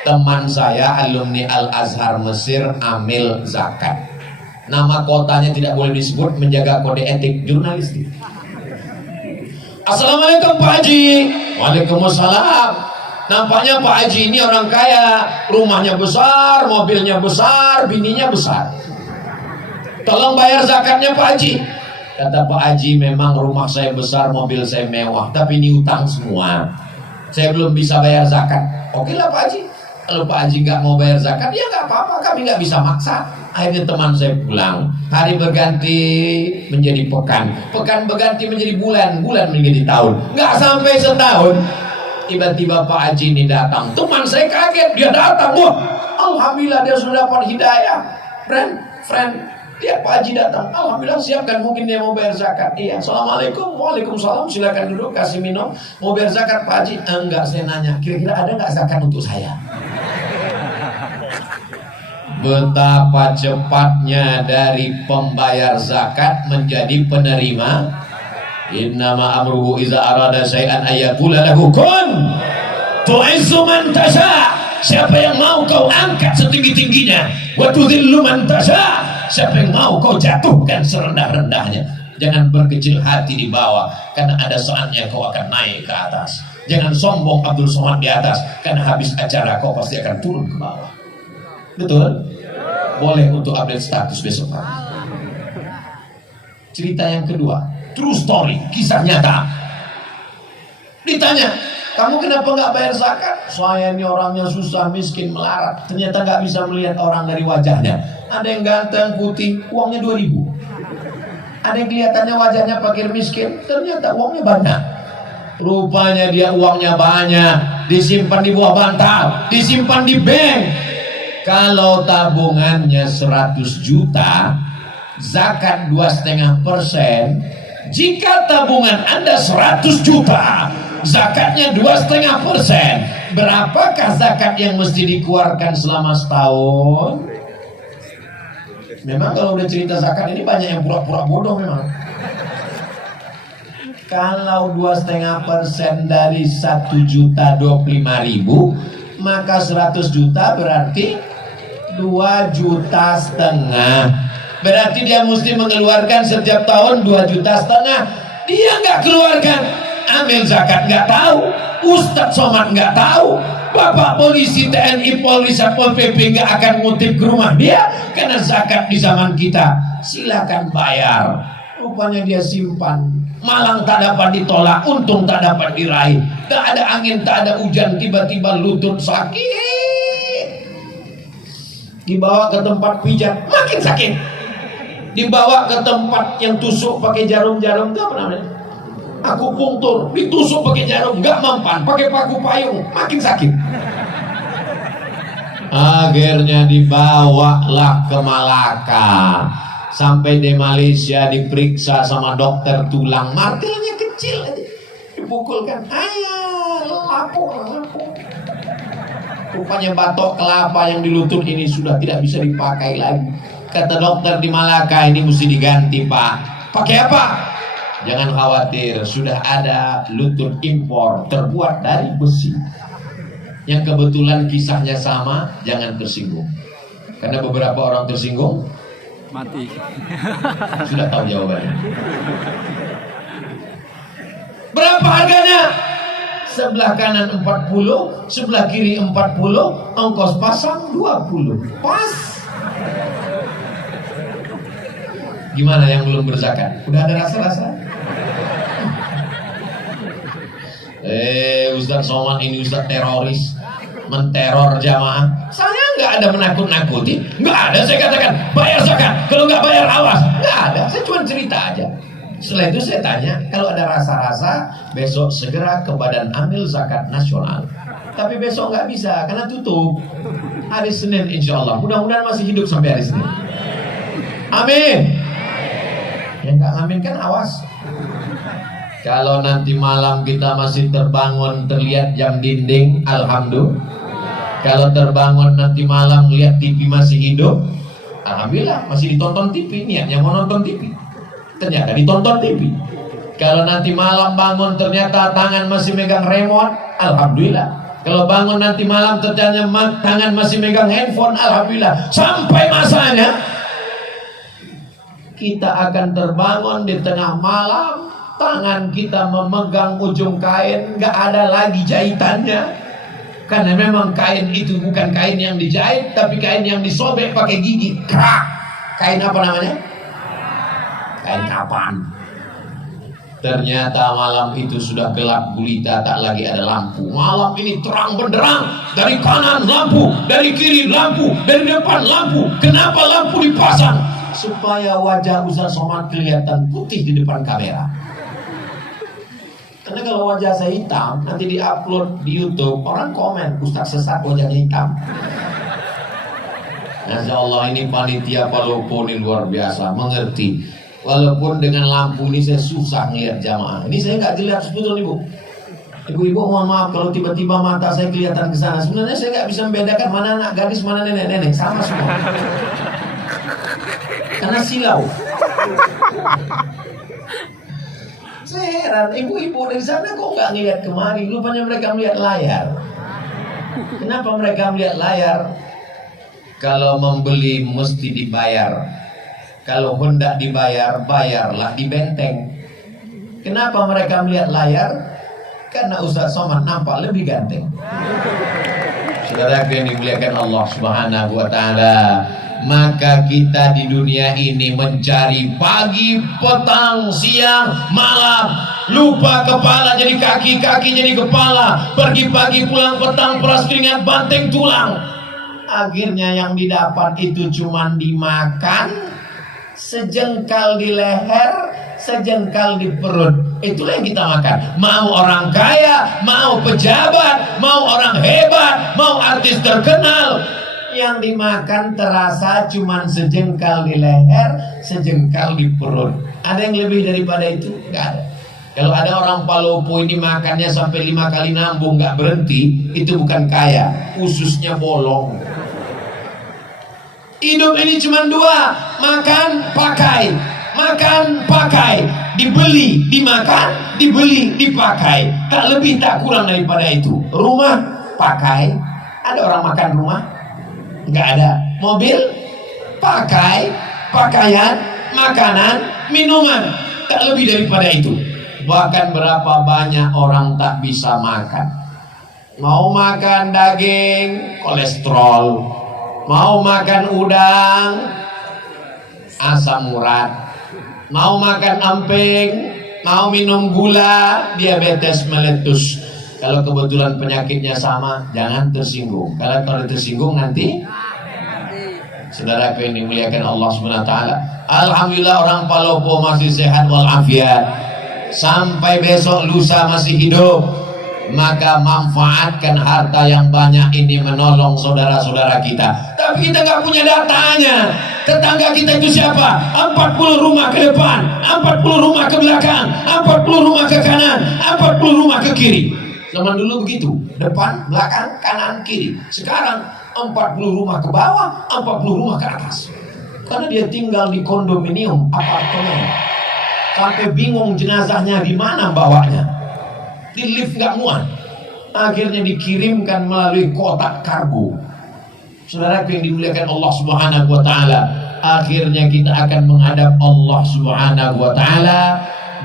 Teman saya alumni Al-Azhar Mesir amil zakat. Nama kotanya tidak boleh disebut, menjaga kode etik jurnalistik. Assalamualaikum Pak Haji. Waalaikumsalam. Nampaknya Pak Haji ini orang kaya, rumahnya besar, mobilnya besar, bininya besar. Tolong bayar zakatnya Pak Haji. Kata Pak Haji, memang rumah saya besar, mobil saya mewah, tapi ini utang semua, saya belum bisa bayar zakat. Oke lah Pak Haji, Kalau Pak Haji nggak mau bayar zakat, ya nggak apa-apa, kami nggak bisa maksa. Akhirnya teman saya pulang. Hari berganti menjadi pekan, pekan berganti menjadi bulan, bulan menjadi tahun. Nggak sampai setahun, tiba-tiba Pak Haji ini datang. Teman saya kaget, dia datang. Wah, alhamdulillah dia sudah dapat hidayah. Friend, lihat Pak Haji datang. Alhamdulillah, siapkan, mungkin dia mau bayar zakat. Iya, assalamualaikum, waalaikumsalam, silakan duduk, kasih minum. Mau bayar zakat Pak Haji? Enggak, saya nanya, kira-kira ada nggak zakat untuk saya? Betapa cepatnya dari pembayar zakat menjadi penerima. Innama amruhu iza arada syai'an ayyakula lahu kun tu'izzu man tasha. Siapa yang mau kau angkat setinggi-tingginya, wa tudhillu man tasha. Siapa yang mau kau jatuhkan serendah-rendahnya. Jangan berkecil hati di bawah, karena ada saatnya kau akan naik ke atas. Jangan sombong Abdul Somad di atas, karena habis acara kau pasti akan turun ke bawah. Betul? Boleh untuk update status besok pagi. Cerita yang kedua, true story, kisah nyata. Ditanya, kamu kenapa nggak bayar zakat? Saya ini orangnya susah, miskin, melarat. Ternyata nggak bisa melihat orang dari wajahnya. Ada yang ganteng, putih, uangnya 2.000. Ada yang kelihatannya wajahnya fakir miskin, ternyata uangnya banyak. Rupanya dia uangnya banyak, disimpan di bawah bantal, disimpan di bank. Kalau tabungannya 100 juta, zakat 2,5%. Jika tabungan Anda 100 juta, zakatnya 2,5%. Berapakah zakat yang mesti dikeluarkan selama setahun? Memang kalau udah cerita zakat ini banyak yang pura-pura bodoh memang. Kalau 2,5% dari 1.025.000, maka 100 juta berarti 2,5 juta. Berarti dia mesti mengeluarkan setiap tahun 2,5 juta. Dia nggak keluarkan. Amil zakat nggak tahu. Ustadz Somad nggak tahu. Bapak polisi, TNI, Polri, Satpol PP nggak akan ngutip ke rumah dia, karena zakat di zaman kita silakan bayar. Rupanya dia simpan. Malang tak dapat ditolak, untung tak dapat diraih. Tak ada angin, tak ada hujan, tiba-tiba lutut sakit. Dibawa ke tempat pijat, makin sakit. Dibawa ke tempat yang tusuk pakai jarum-jarum, itu apa namanya? Akupunktur, ditusuk pakai jarum, nggak mempan, pakai paku payung, makin sakit. Akhirnya dibawalah ke Malaka. Sampai di Malaysia diperiksa sama dokter tulang, martilnya kecil aja, dipukulkan, ayah lapor. Rupanya batok kelapa yang di lutut ini sudah tidak bisa dipakai lagi. Kata dokter di Malaka, ini mesti diganti Pak. Pakai apa? Jangan khawatir, sudah ada lutut impor terbuat dari besi. Yang kebetulan kisahnya sama, jangan tersinggung. Karena beberapa orang tersinggung mati. Sudah tahu jawabannya. Berapa harganya? Sebelah kanan 40, sebelah kiri 40, ongkos pasang 20. Pas. Gimana yang belum berzakat? Udah ada rasa-rasa? Ustadz Somad ini Ustadz teroris, menteror jamaah. Saya nggak ada menakut-nakuti, nggak ada. Saya katakan bayar zakat, kalau nggak bayar awas, nggak ada. Saya cuma cerita aja. Setelah itu saya tanya, kalau ada rasa-rasa, besok segera ke Badan Amil Zakat Nasional. Tapi besok nggak bisa, karena tutup. Hari Senin insya Allah. Mudah-mudahan masih hidup sampai hari Senin. Amin. Yang nggak amin kan awas. Kalau nanti malam kita masih terbangun terlihat jam dinding, alhamdulillah. Kalau terbangun nanti malam lihat TV masih hidup, alhamdulillah, masih ditonton TV. Niatnya mau nonton TV, ternyata ditonton TV. Kalau nanti malam bangun ternyata tangan masih megang remote, alhamdulillah. Kalau bangun nanti malam ternyata tangan masih megang handphone, alhamdulillah. Sampai masanya kita akan terbangun di tengah malam, tangan kita memegang ujung kain, nggak ada lagi jahitannya. Karena memang kain itu bukan kain yang dijahit, tapi kain yang disobek pakai gigi. Krak. Kain apa namanya? Kain kapan. Ternyata malam itu sudah gelap gulita, tak lagi ada lampu. Malam ini terang benderang, dari kanan lampu, dari kiri lampu, dari depan lampu. Kenapa lampu dipasang? Supaya wajah Ustaz Somad kelihatan putih di depan kamera. Karena kalau wajah saya hitam, nanti diupload di YouTube, orang komen, Ustaz sesat wajahnya hitam. Masya Allah, ini panitia Palopo ini luar biasa, mengerti. Walaupun dengan lampu ini saya susah ngeliat jamaah. Ini saya nggak jelas sebetulnya ibu. Ibu-ibu mohon maaf kalau tiba-tiba mata saya kelihatan ke sana. Sebenarnya saya nggak bisa membedakan mana anak gadis, mana nenek-nenek, sama semua. Karena silau. Saya heran, ibu-ibu dari sana kok nggak ngeliat kemari? Rupanya mereka melihat layar. Kenapa mereka melihat layar? Kalau membeli mesti dibayar. Kalau hendak dibayar, bayarlah di benteng. Kenapa mereka melihat layar? Karena Ustaz Somad nampak lebih ganteng. Saudara yang dimuliakan Allah Subhanahu wa Ta'ala, maka kita di dunia ini mencari pagi, petang, siang, malam. Lupa kepala jadi kaki, kaki jadi kepala. Pergi pagi, pulang petang, peras keringat, banteng tulang. Akhirnya yang didapat itu cuma dimakan, sejengkal di leher, sejengkal di perut. Itulah yang kita makan. Mau orang kaya, mau pejabat, mau orang hebat, mau artis terkenal, yang dimakan terasa cuma sejengkal di leher, sejengkal di perut. Ada yang lebih daripada itu? Nggak ada. Kalau ada orang Palopo ini makannya sampai 5 kali nambung nggak berhenti, itu bukan kaya, ususnya bolong. Hidup ini cuma 2, makan, pakai. Makan, pakai. Dibeli, dimakan, dibeli, dipakai. Tak lebih tak kurang daripada itu. Rumah, pakai. Ada orang makan rumah? Enggak ada. Mobil, pakai. Pakaian, makanan, minuman. Tak lebih daripada itu. Bahkan berapa banyak orang tak bisa makan. Mau makan daging, kolesterol. Mau makan udang, asam urat. Mau makan emping, mau minum gula, diabetes meletus. Kalau kebetulan penyakitnya sama, jangan tersinggung. Kalau tersinggung nanti, saudara yang dimuliakan Allah SWT, alhamdulillah orang Palopo masih sehat walafiat. Sampai besok lusa masih hidup. Maka manfaatkan harta yang banyak ini menolong saudara-saudara kita. Tapi kita nggak punya datanya. Tetangga kita itu siapa? 40 rumah ke depan, 40 rumah ke belakang, 40 rumah ke kanan, 40 rumah ke kiri. Zaman dulu begitu, depan, belakang, kanan, kiri. Sekarang 40 rumah ke bawah, 40 rumah ke atas. Karena dia tinggal di kondominium, apartemen. Sampai bingung jenazahnya di mana bawanya. Di lift nggak muat, akhirnya dikirimkan melalui kotak kargo. Saudara yang dimuliakan Allah Subhanahu wa Ta'ala, akhirnya kita akan menghadap Allah Subhanahu wa Ta'ala,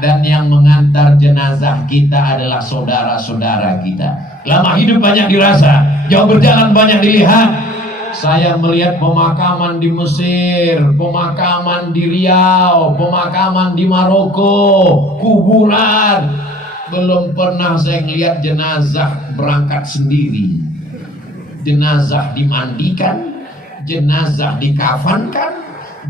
dan yang mengantar jenazah kita adalah saudara-saudara kita. Lama hidup banyak dirasa, jauh berjalan banyak dilihat. Saya melihat pemakaman di Mesir, pemakaman di Riau, pemakaman di Maroko, kuburan. Belum pernah saya melihat jenazah berangkat sendiri. Jenazah dimandikan, jenazah dikafankan,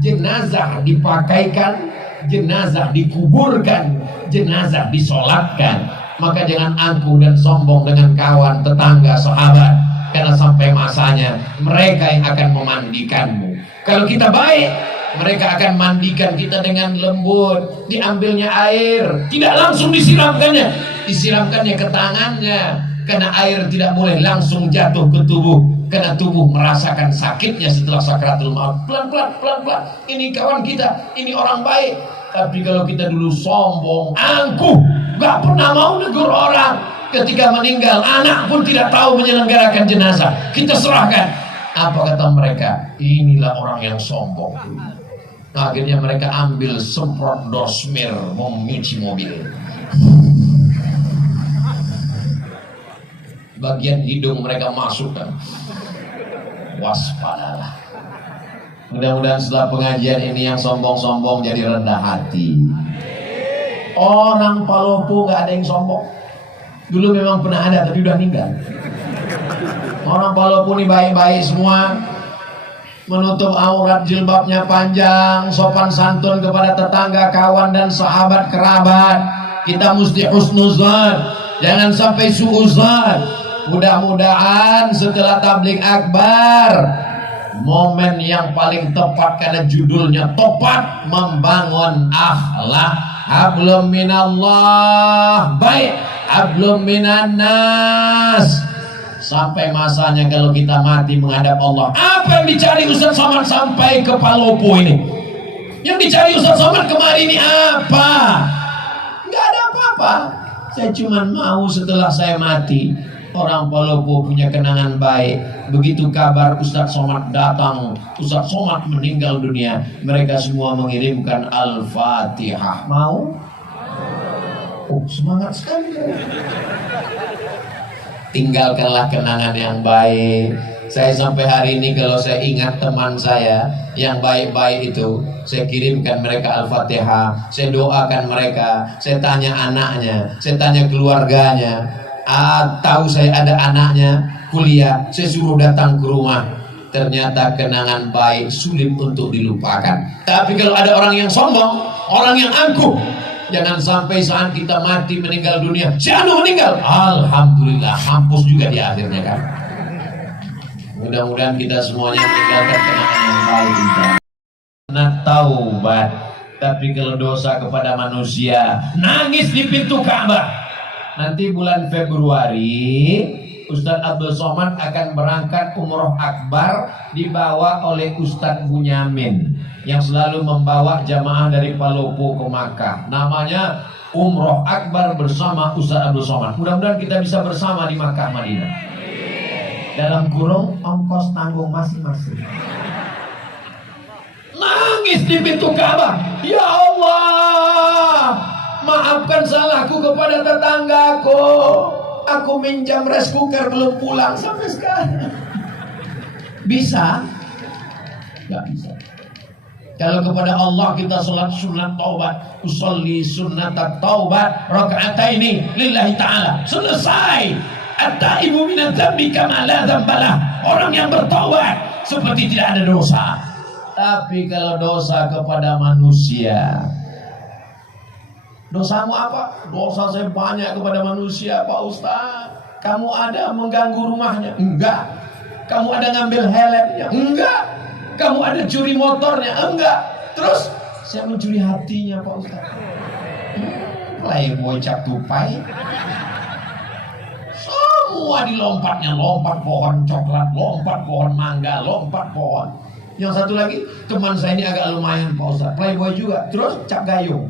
jenazah dipakaikan, jenazah dikuburkan, jenazah disolatkan. Maka jangan angkuh dan sombong dengan kawan, tetangga, sahabat, karena sampai masanya mereka yang akan memandikanmu. Kalau kita baik, mereka akan mandikan kita dengan lembut. Diambilnya air, tidak langsung disiramkannya, disiramkannya ke tangannya. Karena air tidak boleh langsung jatuh ke tubuh, karena tubuh merasakan sakitnya setelah sakaratul maut. Pelan-pelan, pelan-pelan. Ini kawan kita, ini orang baik. Tapi kalau kita dulu sombong, angkuh, gak pernah mau negur orang, ketika meninggal anak pun tidak tahu menyelenggarakan jenazah, kita serahkan. Apa kata mereka? Inilah orang yang sombong. Akhirnya mereka ambil semprot dosmir mencuci mobil. Bagian hidung mereka masukkan. Waspadalah. Mudah-mudahan setelah pengajian ini yang sombong-sombong jadi rendah hati. Orang Palopo gak ada yang sombong. Dulu memang pernah ada tapi udah meninggal. Orang Palopo ini baik-baik semua, menutup aurat, jilbabnya panjang, sopan santun kepada tetangga, kawan dan sahabat kerabat. Kita mesti husnuzan, jangan sampai suuzan. Mudah-mudahan setelah tabligh akbar, momen yang paling tepat karena judulnya tepat, membangun akhlak. Hablum minallah, baik hablum minan nas. Sampai masanya kalau kita mati menghadap Allah. Apa yang dicari Ustaz Somad sampai ke Palopo ini? Yang dicari Ustaz Somad kemarin ini apa? Enggak ada apa-apa. Saya cuma mau setelah saya mati, orang Palopo punya kenangan baik. Begitu kabar Ustaz Somad datang, Ustaz Somad meninggal dunia, mereka semua mengirimkan Al-Fatihah. Mau? Oh, semangat sekali. Tinggalkanlah kenangan yang baik. Saya sampai hari ini kalau saya ingat teman saya yang baik-baik itu, saya kirimkan mereka Al-Fatihah, saya doakan mereka, saya tanya anaknya, saya tanya keluarganya. Tahu saya ada anaknya kuliah, saya suruh datang ke rumah. Ternyata kenangan baik sulit untuk dilupakan. Tapi kalau ada orang yang sombong, orang yang angkuh, jangan sampai saat kita mati meninggal dunia, si anu meninggal, alhamdulillah, mampus juga di akhirnya kan. Mudah-mudahan kita semuanya meninggalkan kenangan yang baik. Nah, taubat. Tapi kalau dosa kepada manusia, nangis di pintu Ka'bah. Nanti bulan Februari Ustadz Abdul Somad akan berangkat umroh akbar, dibawa oleh Ustadz Bunyamin yang selalu membawa jamaah dari Palopo ke Makkah. Namanya umroh akbar bersama Ustadz Abdul Somad. Mudah-mudahan kita bisa bersama di Makkah Madinah. Dalam kurung ongkos tanggung masing-masing. Nangis di pintu Ka'bah, ya Allah, maafkan salahku kepada tetanggaku. Aku minjam rice cooker belum pulang sampai sekarang. Bisa? Gak bisa. Kalau kepada Allah kita sholat sunat taubat, usolli sunat taubat raka'ataini lillahi ta'ala, selesai. At-taibu minadz dzambi kama la dzambalah. Orang yang bertaubat seperti tidak ada dosa. Tapi kalau dosa kepada manusia, dosamu apa? Dosa saya banyak kepada manusia, Pak Ustaz. Kamu ada mengganggu rumahnya? Enggak. Kamu ada ngambil helmnya? Enggak. Kamu ada curi motornya? Enggak. Terus saya mencuri hatinya, Pak Ustaz. Playboy cap tupai. Semua dilompatnya, lompat pohon coklat, lompat pohon mangga, lompat pohon. Yang satu lagi, teman saya ini agak lumayan, Pak Ustaz, playboy juga. Terus cap gayung.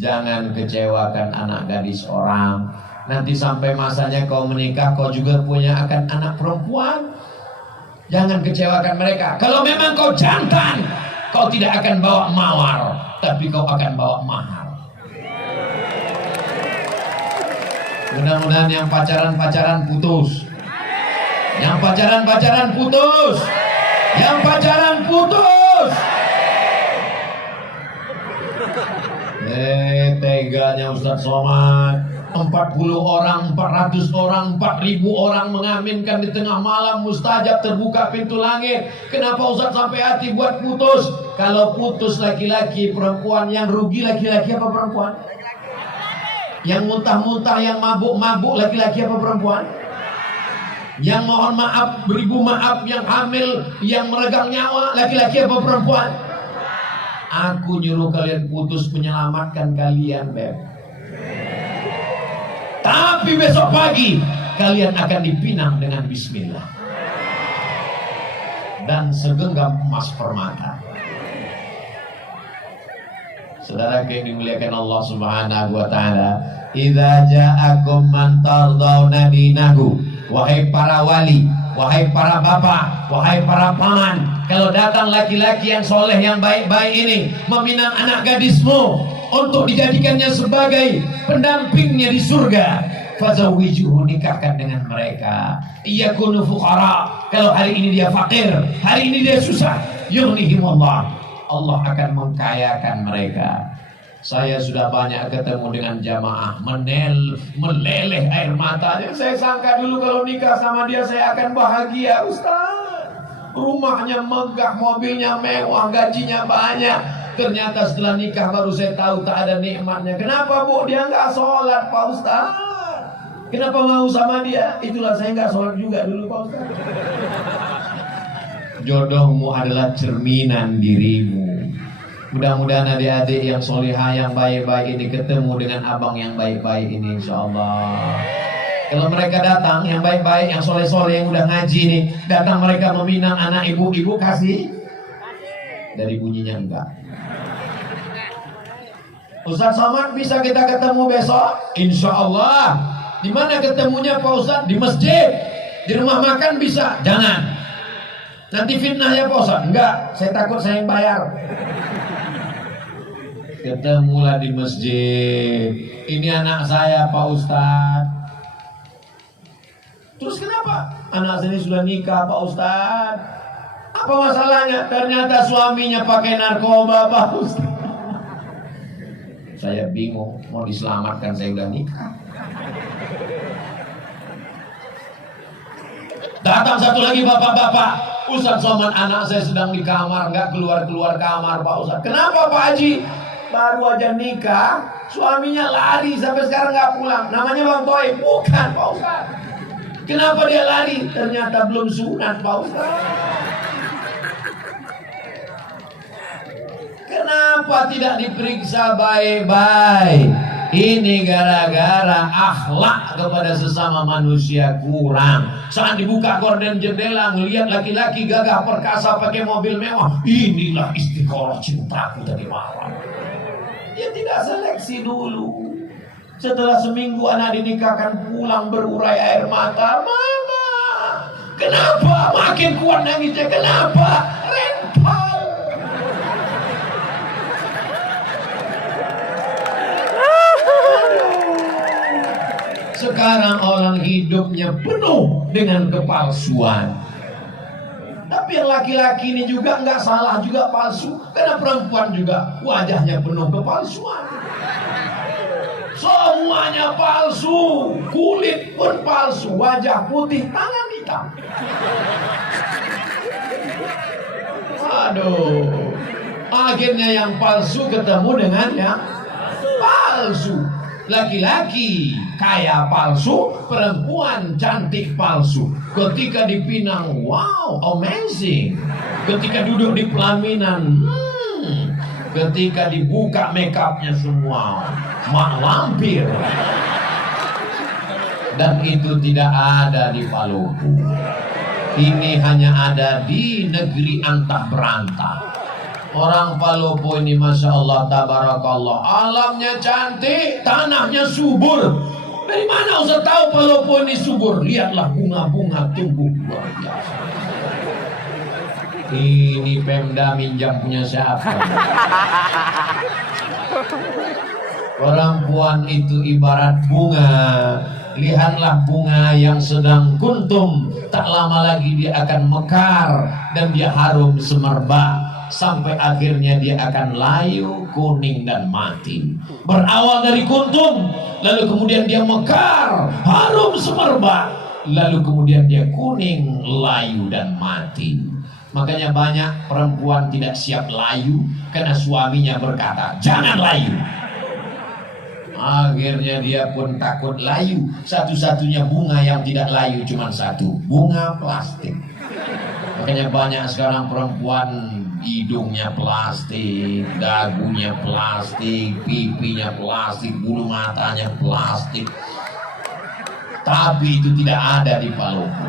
Jangan kecewakan anak gadis orang. Nanti sampai masanya kau menikah, kau juga punya akan anak perempuan. Jangan kecewakan mereka. Kalau memang kau jantan, kau tidak akan bawa mawar, tapi kau akan bawa mahar. Mudah-mudahan yang pacaran-pacaran putus. Yang pacaran-pacaran putus. Yang pacaran putus. Teganya Ustaz Somad. 40 orang, 400 orang, 4000 orang mengaminkan di tengah malam mustajab, terbuka pintu langit. Kenapa Ustaz sampai hati buat putus? Kalau putus laki-laki, perempuan, yang rugi laki-laki apa perempuan? Yang muntah-muntah, yang mabuk-mabuk laki-laki apa perempuan? Yang mohon maaf, beribu maaf, yang hamil, yang meregang nyawa laki-laki apa perempuan? Aku nyuruh kalian putus menyelamatkan kalian, Beb. Tapi besok pagi kalian akan dipinang dengan bismillah dan segenggam emas permata. Saudara yang dimuliakan Allah Subhanahu wa taala, idza ja'akum man tardawna dinahu, wahai para wali, wahai para bapak, wahai para paman, kalau datang laki-laki yang soleh, yang baik-baik ini meminang anak gadismu untuk dijadikannya sebagai pendampingnya di surga, fazawijuhu, nikahkan dengan mereka. Iyakunu fuqara, kalau hari ini dia fakir, hari ini dia susah, yughnihimullah, Allah akan mengkayakan mereka. Saya sudah banyak ketemu dengan jamaah meleleh air matanya. Saya sangka dulu kalau nikah sama dia saya akan bahagia, Ustaz. Rumahnya megah, mobilnya mewah, gajinya banyak. Ternyata setelah nikah baru saya tahu tak ada nikmatnya. Kenapa Bu? Dia nggak sholat Pak Ustaz. Kenapa mau sama dia? Itulah saya nggak sholat juga dulu Pak Ustaz. Jodohmu adalah cerminan dirimu. Mudah-mudahan adik-adik yang solihah, yang baik-baik ini ketemu dengan abang yang baik-baik ini, insyaallah. Kalau mereka datang, yang baik-baik, yang soleh-soleh, yang udah ngaji nih, datang mereka meminang anak ibu kasih. Dari bunyinya enggak. Ustaz Somad, bisa kita ketemu besok? Insyaallah. Di mana ketemunya Pak Ustaz? Di masjid. Di rumah makan bisa? Jangan. Nanti fitnah ya Pak Ustaz? Enggak, saya takut saya yang bayar. Ketemulah di masjid. Ini anak saya Pak Ustaz. Terus kenapa? Anak saya sudah nikah Pak Ustaz. Apa masalahnya? Ternyata suaminya pakai narkoba Pak Ustaz. Saya bingung, mau diselamatkan saya udah nikah. Datang satu lagi bapak-bapak. Ustaz Somad, anak saya sedang di kamar, nggak keluar-keluar kamar Pak Ustaz. Kenapa Pak Haji? Baru aja nikah, suaminya lari sampai sekarang nggak pulang. Namanya Bang Toy, bukan Pak Ustaz. Kenapa dia lari? Ternyata belum sunat Pak Ustaz. Kenapa tidak diperiksa baik-baik? Ini gara-gara akhlak kepada sesama manusia kurang. Saat dibuka gorden jendela, ngelihat laki-laki gagah perkasa pakai mobil mewah, inilah istiqoroh cintaku tadi malam. Dia tidak seleksi dulu. Setelah seminggu anak dinikahkan, pulang berurai air mata. Mama, kenapa? Makin kuat nangisnya. Kenapa? Rental. Sekarang orang hidupnya penuh dengan kepalsuan. Tapi yang laki-laki ini juga nggak salah juga palsu. Karena perempuan juga wajahnya penuh kepalsuan. Semuanya palsu. Kulit pun palsu. Wajah putih, tangan hitam. Aduh. Akhirnya yang palsu ketemu dengan yang palsu. Laki-laki kaya palsu, perempuan cantik palsu. Ketika dipinang, wow, amazing. Ketika duduk di pelaminan, ketika dibuka makeupnya semua, mak lampir. Dan itu tidak ada di Maluku. Ini hanya ada di negeri antah berantah. Orang Palopo ini Masya Allah, tabarakallah, alamnya cantik, tanahnya subur. Dari mana Ustaz tahu Palopo ini subur? Lihatlah bunga-bunga tumbuh luar biasa. Ini Pemda minjam punya siapa? Perempuan itu ibarat bunga. Lihatlah bunga yang sedang kuntum, tak lama lagi dia akan mekar dan dia harum semerbak. Sampai akhirnya dia akan layu, kuning dan mati. Berawal dari kuntum, lalu kemudian dia mekar, harum semerbak, lalu kemudian dia kuning, layu dan mati. Makanya banyak perempuan tidak siap layu karena suaminya berkata, jangan layu. Akhirnya dia pun takut layu. Satu-satunya bunga yang tidak layu cuma satu, bunga plastik. Makanya banyak sekarang perempuan hidungnya plastik, dagunya plastik, pipinya plastik, bulu matanya plastik. Tapi itu tidak ada di Palopo.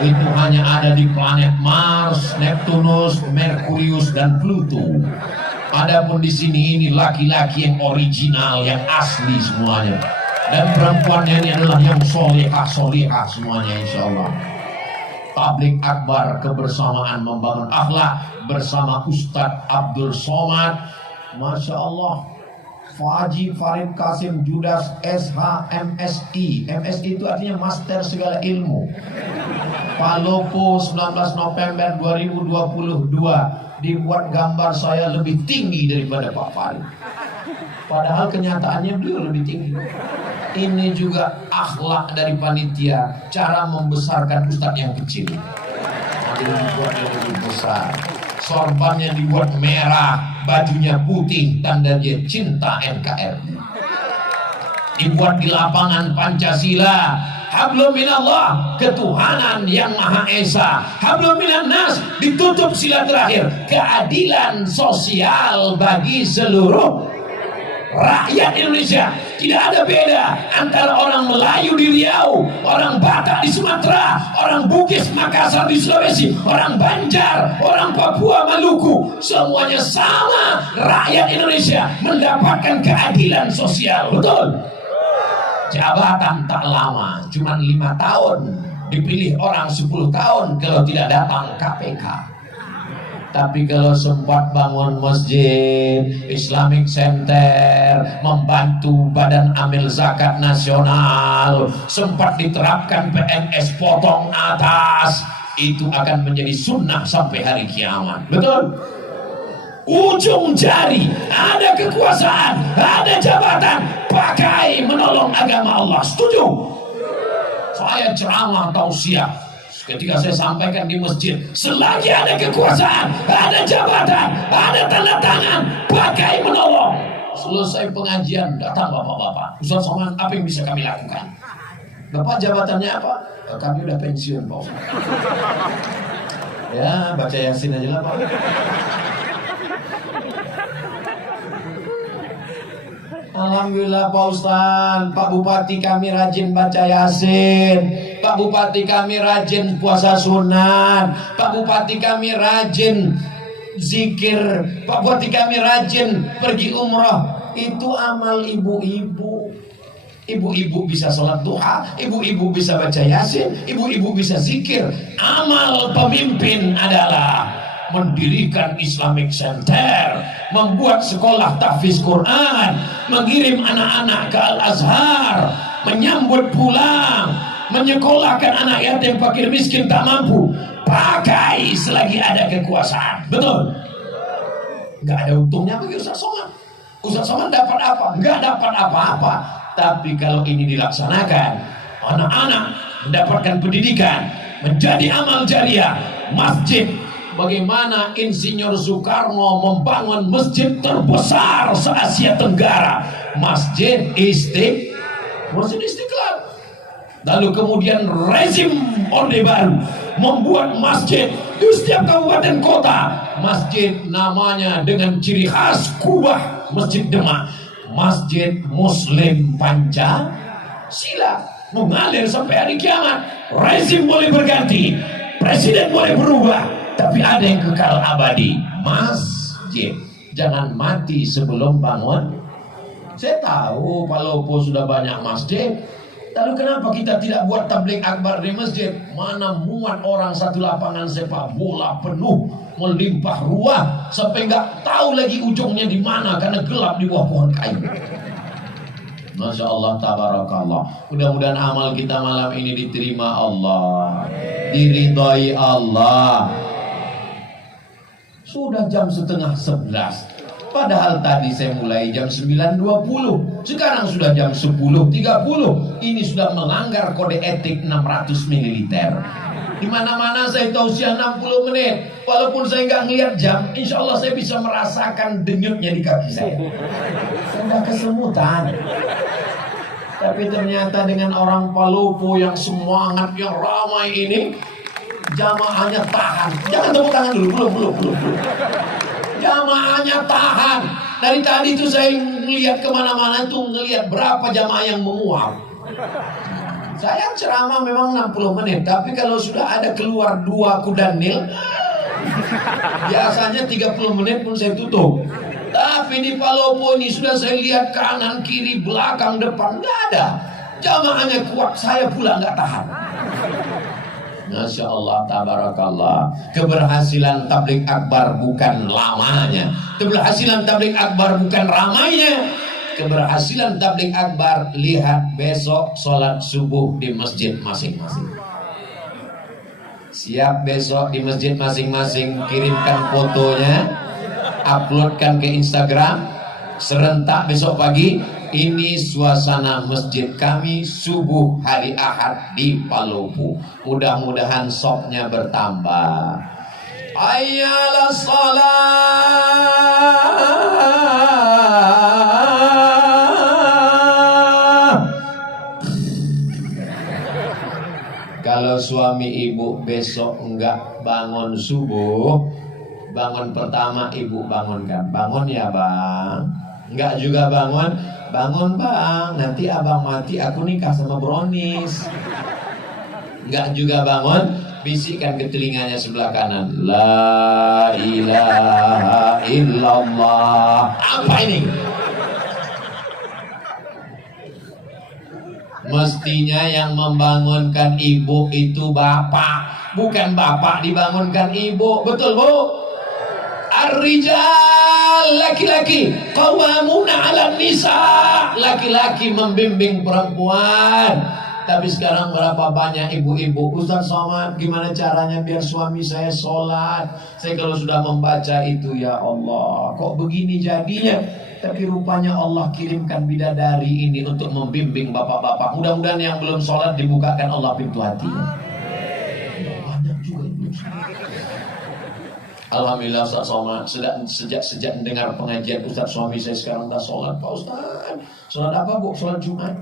Itu hanya ada di planet Mars, Neptunus, Merkurius dan Pluto. Adapun di sini ini laki-laki yang original, yang asli semuanya. Dan perempuannya ini adalah yang solehah semuanya, insya Allah. Tablik akbar kebersamaan membangun akhlak bersama Ustadz Abdul Somad, Masya Allah, Haji Farid Kasim Judas SH MSI. MSI itu artinya Master Segala Ilmu. Palopo 19 November 2022. dibuat gambar saya lebih tinggi daripada Pak Farid. Padahal kenyataannya beliau lebih tinggi. Ini juga akhlak dari panitia, cara membesarkan ustadz yang kecil. Ada yang dibuat yang lebih besar, sorbannya dibuat merah, bajunya putih, tanda dia cinta NKRI. Dibuat di lapangan Pancasila, hablum minallah, ketuhanan yang Maha Esa, hablum minan nas, ditutup sila terakhir, keadilan sosial bagi seluruh rakyat Indonesia. Tidak ada beda antara orang Melayu di Riau, orang Batak di Sumatera, orang Bugis Makassar di Sulawesi, orang Banjar, orang Papua Maluku, semuanya sama. Rakyat Indonesia mendapatkan keadilan sosial. Betul? Jabatan tak lama, cuma 5 tahun, dipilih orang 10 tahun kalau tidak datang KPK. Tapi kalau sempat bangun masjid, Islamic Center, membantu Badan Amil Zakat Nasional, sempat diterapkan PNS potong atas, itu akan menjadi sunnah sampai hari kiamat. Betul? Ujung jari, ada kekuasaan, ada jabatan, pakai menolong agama Allah. Setuju? Saya ceramah tausiah. Ketika saya sampaikan di masjid, selagi ada kekuasaan, ada jabatan, ada tanda tangan, pakai menolong. Selesai pengajian, datang bapak-bapak, Ustaz Somad, apa yang bisa kami lakukan? Bapak jabatannya apa? Kami udah pensiun, Pak. Ya, baca Yasin aja lah, Pak. Alhamdulillah Pak Ustaz, Pak Bupati kami rajin baca Yasin, Pak Bupati kami rajin puasa sunat, Pak Bupati kami rajin zikir, Pak Bupati kami rajin pergi umrah. Itu amal ibu-ibu. Ibu-ibu bisa sholat duha, ibu-ibu bisa baca Yasin, ibu-ibu bisa zikir. Amal pemimpin adalah mendirikan Islamic Center, membuat sekolah tahfiz Quran, mengirim anak-anak ke Al-Azhar, menyambut pulang, menyekolahkan anak yatim fakir miskin tak mampu. Pakai selagi ada kekuasaan. Betul? Gak ada untungnya bagi Ustaz Somad. Ustaz Somad dapat apa? Gak dapat apa-apa. Tapi kalau ini dilaksanakan, anak-anak mendapatkan pendidikan, menjadi amal jariah, masjid. Bagaimana Insinyur Soekarno membangun masjid terbesar se-Asia Tenggara, Masjid Istiqlal. Lalu kemudian rezim Orde Baru membuat masjid di setiap kabupaten kota. Masjid namanya dengan ciri khas Kubah, Masjid Demak, Masjid Muslim Pancasila, mengalir sampai hari kiamat. Rezim boleh berganti, presiden boleh berubah, tapi ada yang kekal abadi, masjid. Jangan mati sebelum bangun. Saya tahu Palopo sudah banyak masjid, lalu kenapa kita tidak buat tabligh akbar di masjid? Mana muat orang satu lapangan sepak bola penuh, melimpah ruah, sampai nggak tahu lagi ujungnya di mana karena gelap di bawah pohon kayu. Masya Allah, tabarakallah. Mudah-mudahan amal kita malam ini diterima Allah, diridhoi Allah. Sudah jam 10:30. Padahal tadi saya mulai jam 9.20. Sekarang sudah jam 10.30. Ini sudah melanggar kode etik 600 ml. Di mana-mana saya tausiah 60 menit. Walaupun saya nggak ngeliat jam, insya Allah saya bisa merasakan denyutnya di kaki saya. Saya nggak kesemutan. Tapi ternyata dengan orang Palopo yang semangat, yang ramai ini, jamaahnya tahan. Jangan tepuk tangan dulu, belum. Jamaahnya tahan. Dari tadi tuh saya ngelihat kemana-mana tuh ngelihat berapa jamaah yang menguap. Saya ceramah memang 60 menit, tapi kalau sudah ada keluar 2 kuda nil, biasanya 30 menit pun saya tutup. Tapi di Palopo ini sudah saya lihat kanan, kiri, belakang, depan, nggak ada. Jamaahnya kuat, saya pula nggak tahan. Masya Allah, tabarakallah. Keberhasilan tabligh akbar bukan lamanya, keberhasilan tabligh akbar bukan ramainya. Keberhasilan tabligh akbar, lihat besok sholat subuh di masjid masing-masing. Siap besok di masjid masing-masing kirimkan fotonya, uploadkan ke Instagram. Serentak besok pagi. Ini suasana masjid kami subuh hari Ahad di Palopo. Mudah-mudahan sopnya bertambah. Ayyalah salat. Kalau suami ibu besok enggak bangun subuh, bangun pertama ibu bangunkan. Bangun ya bang. Enggak juga bangun. Bangun bang, nanti abang mati aku nikah sama Bronis. Enggak juga bangun, bisikkan ke telinganya sebelah kanan. La ilaha illallah. Apa ini? Mestinya yang membangunkan ibu itu bapak, bukan bapak dibangunkan ibu. Betul bu? Ar-rijal, laki-laki, qawwamuna 'alan nisa, laki-laki membimbing perempuan. Tapi sekarang berapa banyak ibu-ibu, Ustaz Somad, gimana caranya biar suami saya sholat? Saya kalau sudah membaca itu, ya Allah, kok begini jadinya? Tapi rupanya Allah kirimkan bidadari ini untuk membimbing bapak-bapak. Mudah-mudahan yang belum sholat dibukakan Allah pintu hatinya. Banyak juga yang belum sholat. Alhamdulillah Ustaz Somad, sejak mendengar pengajian Ustaz, suami saya sekarang dah sholat. Pak Ustaz, sholat apa bu? Sholat Jumat.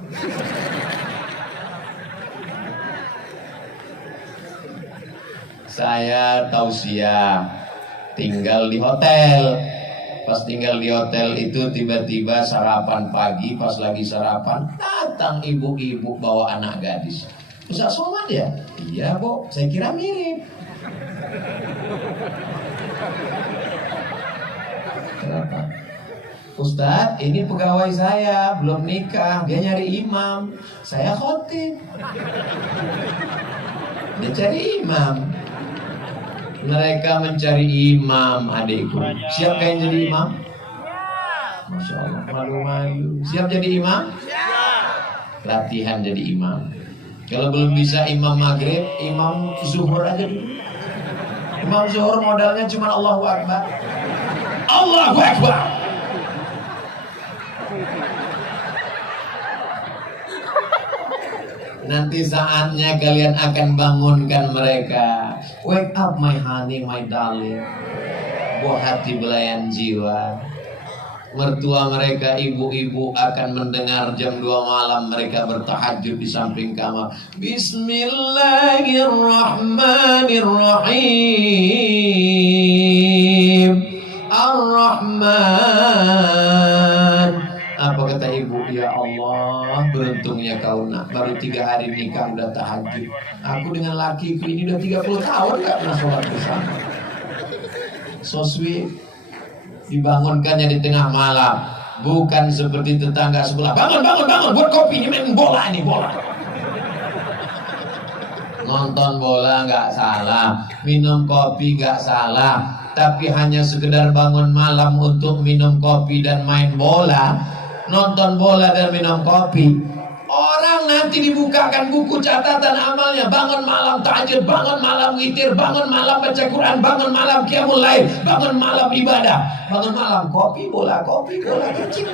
Saya tausiah tinggal di hotel. Pas tinggal di hotel itu tiba-tiba sarapan pagi, pas lagi sarapan datang ibu-ibu bawa anak gadis. Ustaz Somad ya? Iya bu, saya kira mirip. Kenapa? Ustaz, ini pegawai saya belum nikah, dia nyari imam, saya khotib. Dia cari imam. Mereka mencari imam, adikku. Siap kalian jadi imam? Masya Allah, malu-malu. Siap jadi imam? Latihan jadi imam. Kalau belum bisa imam maghrib, imam zuhur aja dulu. Imam zuhur modalnya cuma Allahu Akbar. Allahu Akbar. Nanti saatnya kalian akan bangunkan mereka. Wake up my honey, my darling. Buah hati belayan jiwa. Mertua mereka, ibu-ibu akan mendengar jam 2 malam mereka bertahajud di samping kamar. Bismillahirrahmanirrahim. Ar-Rahman. Apa kata ibu? Ya Allah, beruntungnya kau nak, baru 3 hari nikah udah tahajud. Aku dengan lakiku ini udah 30 tahun gak pernah sholat bersama. So sweet. Dibangunkannya di tengah malam, bukan seperti tetangga sebelah. Bangun, buat kopi, ini main bola nih, bola. Nonton bola nggak salah, minum kopi nggak salah, tapi hanya sekedar bangun malam untuk minum kopi dan main bola, nonton bola dan minum kopi. Orang nanti dibukakan buku catatan amalnya. Bangun malam tahajud, bangun malam witir, bangun malam baca Quran, bangun malam qiyamul lail, bangun malam ibadah, bangun malam kopi bola, kencing.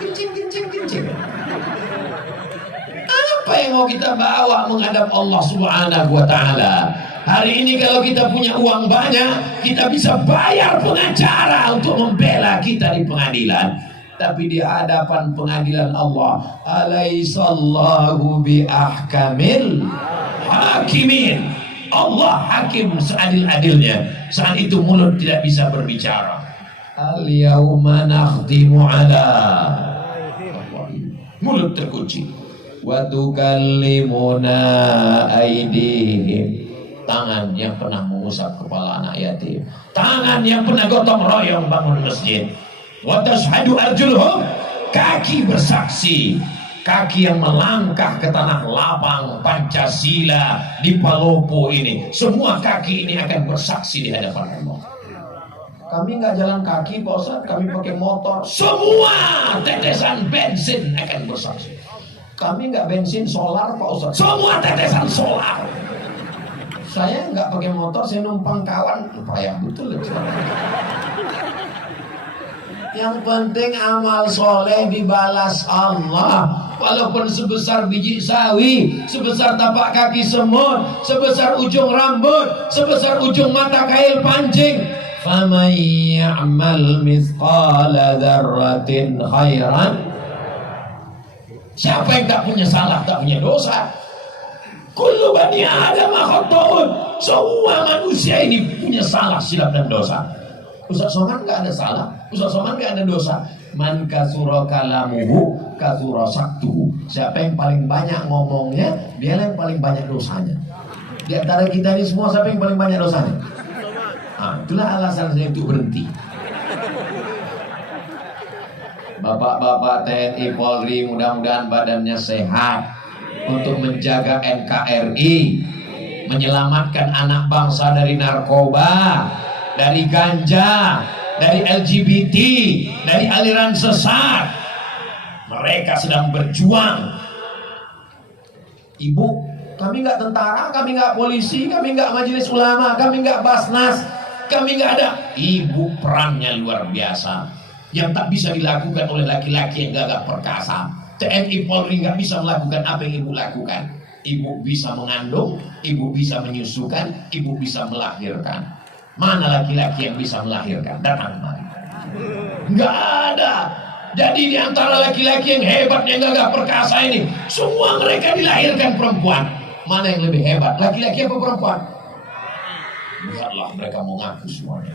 Apa yang mau kita bawa menghadap Allah Subhanahu wa ta'ala? Hari ini kalau kita punya uang banyak, kita bisa bayar pengacara untuk membela kita di pengadilan. Tapi di hadapan pengadilan Allah, alaihissallahu biahkamil hakimin. Allah hakim seadil-adilnya. Saat itu mulut tidak bisa berbicara. Al-yawma nakhtimu ala, mulut terkunci. Wa tukallimuna aydihim, tangan yang pernah mengusap kepala anak yatim, tangan yang pernah gotong royong bangun masjid. Wa tashhadu arjuluhum, kaki bersaksi, kaki yang melangkah ke tanah lapang Pancasila di Palopo ini, semua kaki ini akan bersaksi di hadapan Allah. Kami nggak jalan kaki Pak Ustaz, kami pakai motor. Semua tetesan bensin akan bersaksi. Kami nggak bensin solar Pak Ustaz, semua tetesan solar. Saya nggak pakai motor, saya numpang kawan. Payah betul. Yang penting amal soleh dibalas Allah. Walaupun sebesar biji sawi, sebesar tapak kaki semut, sebesar ujung rambut, sebesar ujung mata kail pancing. Faman ya'mal mithqala dzarratin khairan. Siapa yang tak punya salah, tak punya dosa? Kullu bani Adam khata'un. Semua manusia ini punya salah, silap dan dosa. Ustaz Somad nggak ada salah, Ustaz Somad nggak ada dosa. Man kasura kalamuhu kasura saktuhu. Siapa yang paling banyak ngomongnya, dia yang paling banyak dosanya. Di antara kita ini semua, siapa yang paling banyak dosanya? Itulah alasan saya untuk berhenti. Bapak-bapak TNI Polri, mudah-mudahan badannya sehat untuk menjaga NKRI, menyelamatkan anak bangsa dari narkoba, dari ganja, dari LGBT, dari aliran sesat. Mereka sedang berjuang. Ibu, kami nggak tentara, kami nggak polisi, kami nggak majelis ulama, kami nggak basnas, kami nggak ada. Ibu perannya luar biasa, yang tak bisa dilakukan oleh laki-laki yang gagah perkasa. TNI Polri nggak bisa melakukan apa yang ibu lakukan. Ibu bisa mengandung, ibu bisa menyusukan, ibu bisa melahirkan. Mana laki-laki yang bisa melahirkan? Datang kemari. Nggak ada. Jadi di antara laki-laki yang hebat, yang gagah perkasa ini, semua mereka dilahirkan perempuan. Mana yang lebih hebat, laki-laki apa perempuan? Lihatlah mereka mau ngaku semuanya.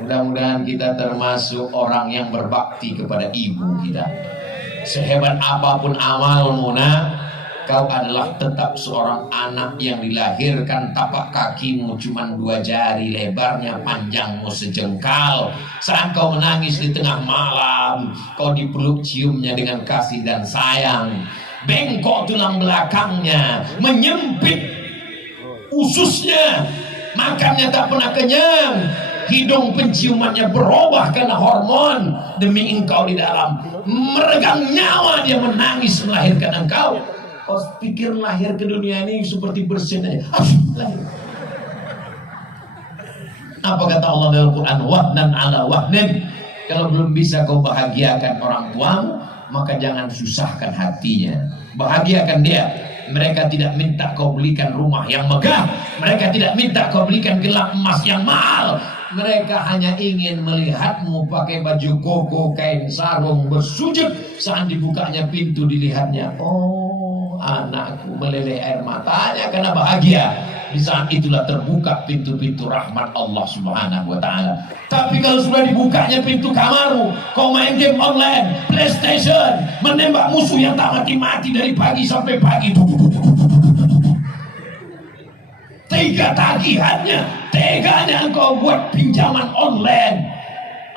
Mudah-mudahan kita termasuk orang yang berbakti kepada ibu kita. Sehebat apapun amalmu, nak, kau adalah tetap seorang anak yang dilahirkan. Tapak kakimu cuma 2 jari lebarnya, panjangmu sejengkal. Saat kau menangis di tengah malam, kau dipeluk ciumnya dengan kasih dan sayang. Bengkok tulang belakangnya, menyempit ususnya, makannya tak pernah kenyang. Hidung penciumannya berubah karena hormon demi engkau di dalam. Meregang nyawa dia menangis melahirkan engkau. Kau pikir lahir ke dunia ini seperti bersin aja. Lahir. Apa kata Allah dalam Quran? Wahnan ala wahnin. Kalau belum bisa kau bahagiakan orang tuamu, maka jangan susahkan hatinya. Bahagiakan dia. Mereka tidak minta kau belikan rumah yang megah. Mereka tidak minta kau belikan gelang emas yang mahal. Mereka hanya ingin melihatmu pakai baju koko, kain sarung, bersujud. Saat dibukanya pintu, dilihatnya, oh, anakku, meleleh air matanya karena bahagia. Di saat itulah terbuka pintu-pintu rahmat Allah Subhanahu wa ta'ala. Tapi kalau sudah dibukanya pintu kamarmu, kau main game online, PlayStation, menembak musuh yang tak mati-mati dari pagi sampai pagi. Tega tagihannya, teganya engkau buat pinjaman online.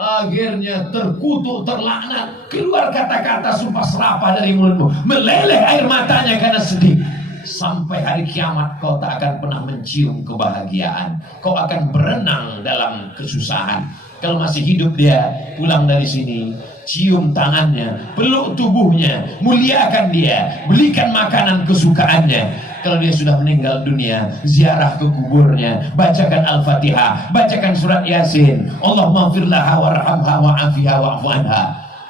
Akhirnya terkutuk, terlaknat, keluar kata-kata sumpah serapah dari mulutmu, meleleh air matanya karena sedih. Sampai hari kiamat kau tak akan pernah mencium kebahagiaan. Kau akan berenang dalam kesusahan. Kalau masih hidup dia, pulang dari sini, cium tangannya, peluk tubuhnya, muliakan dia, belikan makanan kesukaannya. Kalau dia sudah meninggal dunia, ziarah ke kuburnya, bacakan Al-Fatihah, bacakan surat Yasin. Allahumma firlaha warhamha wa'afiha wa'fu anha.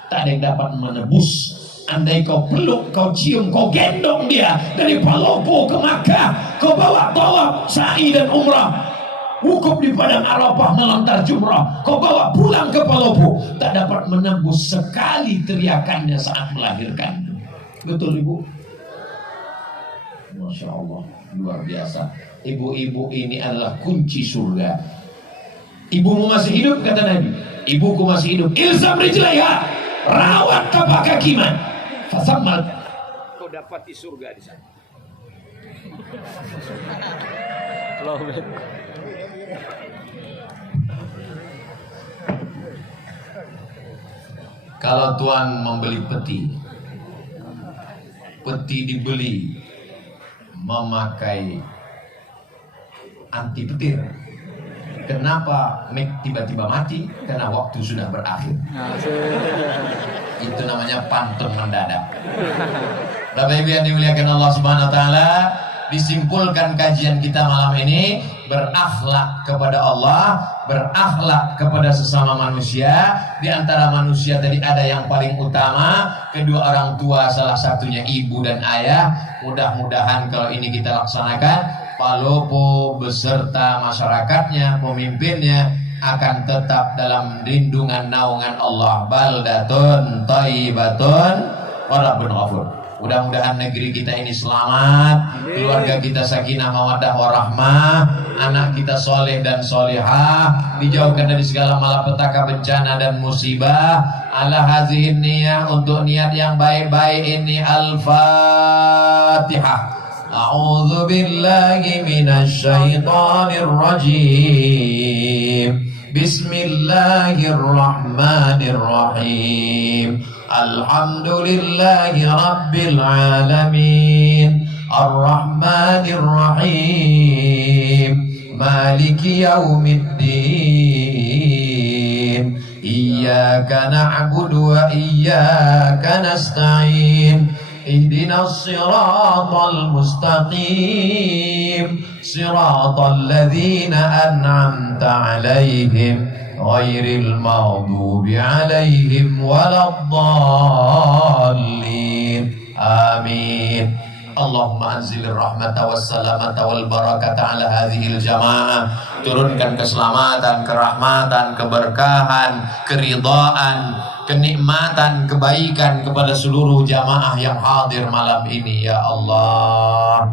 Tak ada yang dapat menebus. Andai kau peluk, kau cium, kau gendong dia dari Palopo ke Makkah, kau bawa tawaf, sa'i dan umrah, wukuf di padang Arafah, melontar jumrah, kau bawa pulang ke Palopo, tak dapat menembus sekali teriakannya saat melahirkan. Betul ibu? Masya Allah, luar biasa. Ibu-ibu ini adalah kunci surga. Ibumu masih hidup, kata Nabi. Ibuku masih hidup. Ilzam rijlaiha, rawat tapak kakimu. Fasammal, kau dapati surga di sana. Kalau Tuhan membeli peti, peti dibeli memakai anti petir. Kenapa tiba-tiba mati? Karena waktu sudah berakhir. Itu namanya pantun mendadak. Bapak Ibu yang dimuliakan Allah Subhanahu wa taala, Disimpulkan kajian kita malam ini, berakhlak kepada Allah, berakhlak kepada sesama manusia. Di antara manusia tadi ada yang paling utama, kedua orang tua, salah satunya ibu dan ayah. Mudah-mudahan kalau ini kita laksanakan, Palopo beserta masyarakatnya, pemimpinnya akan tetap dalam lindungan naungan Allah. Baldatun thayyibatun wa rabbun ghafur. Mudah-mudahan negeri kita ini selamat, keluarga kita sakinah mawaddah warahmah, anak kita soleh dan solehah, dijauhkan dari segala malapetaka, bencana dan musibah. Ala hazihin niyah, untuk niat yang baik-baik ini. Al-Fatihah. A'udzu billahi minasy syaithanir rajim. Bismillahirrahmanirrahim. Alhamdulillahi rabbil alamin. Ar-Rahmanir Rahim. Maliki yaumiddin. Iyyaka na'budu wa iyyaka nasta'in. Ihdinas siratal mustaqim. Siratal ladzina an'amta 'alaihim ghairil maghdubi 'alaihim waladdallin. Amin. Allahumma anzilir rahmata wassalamata wal barakata ala hadhil jamaah. Turunkan keselamatan, kerahmatan, keberkahan, keridhaan, kenikmatan, kebaikan kepada seluruh jamaah yang hadir malam ini ya Allah.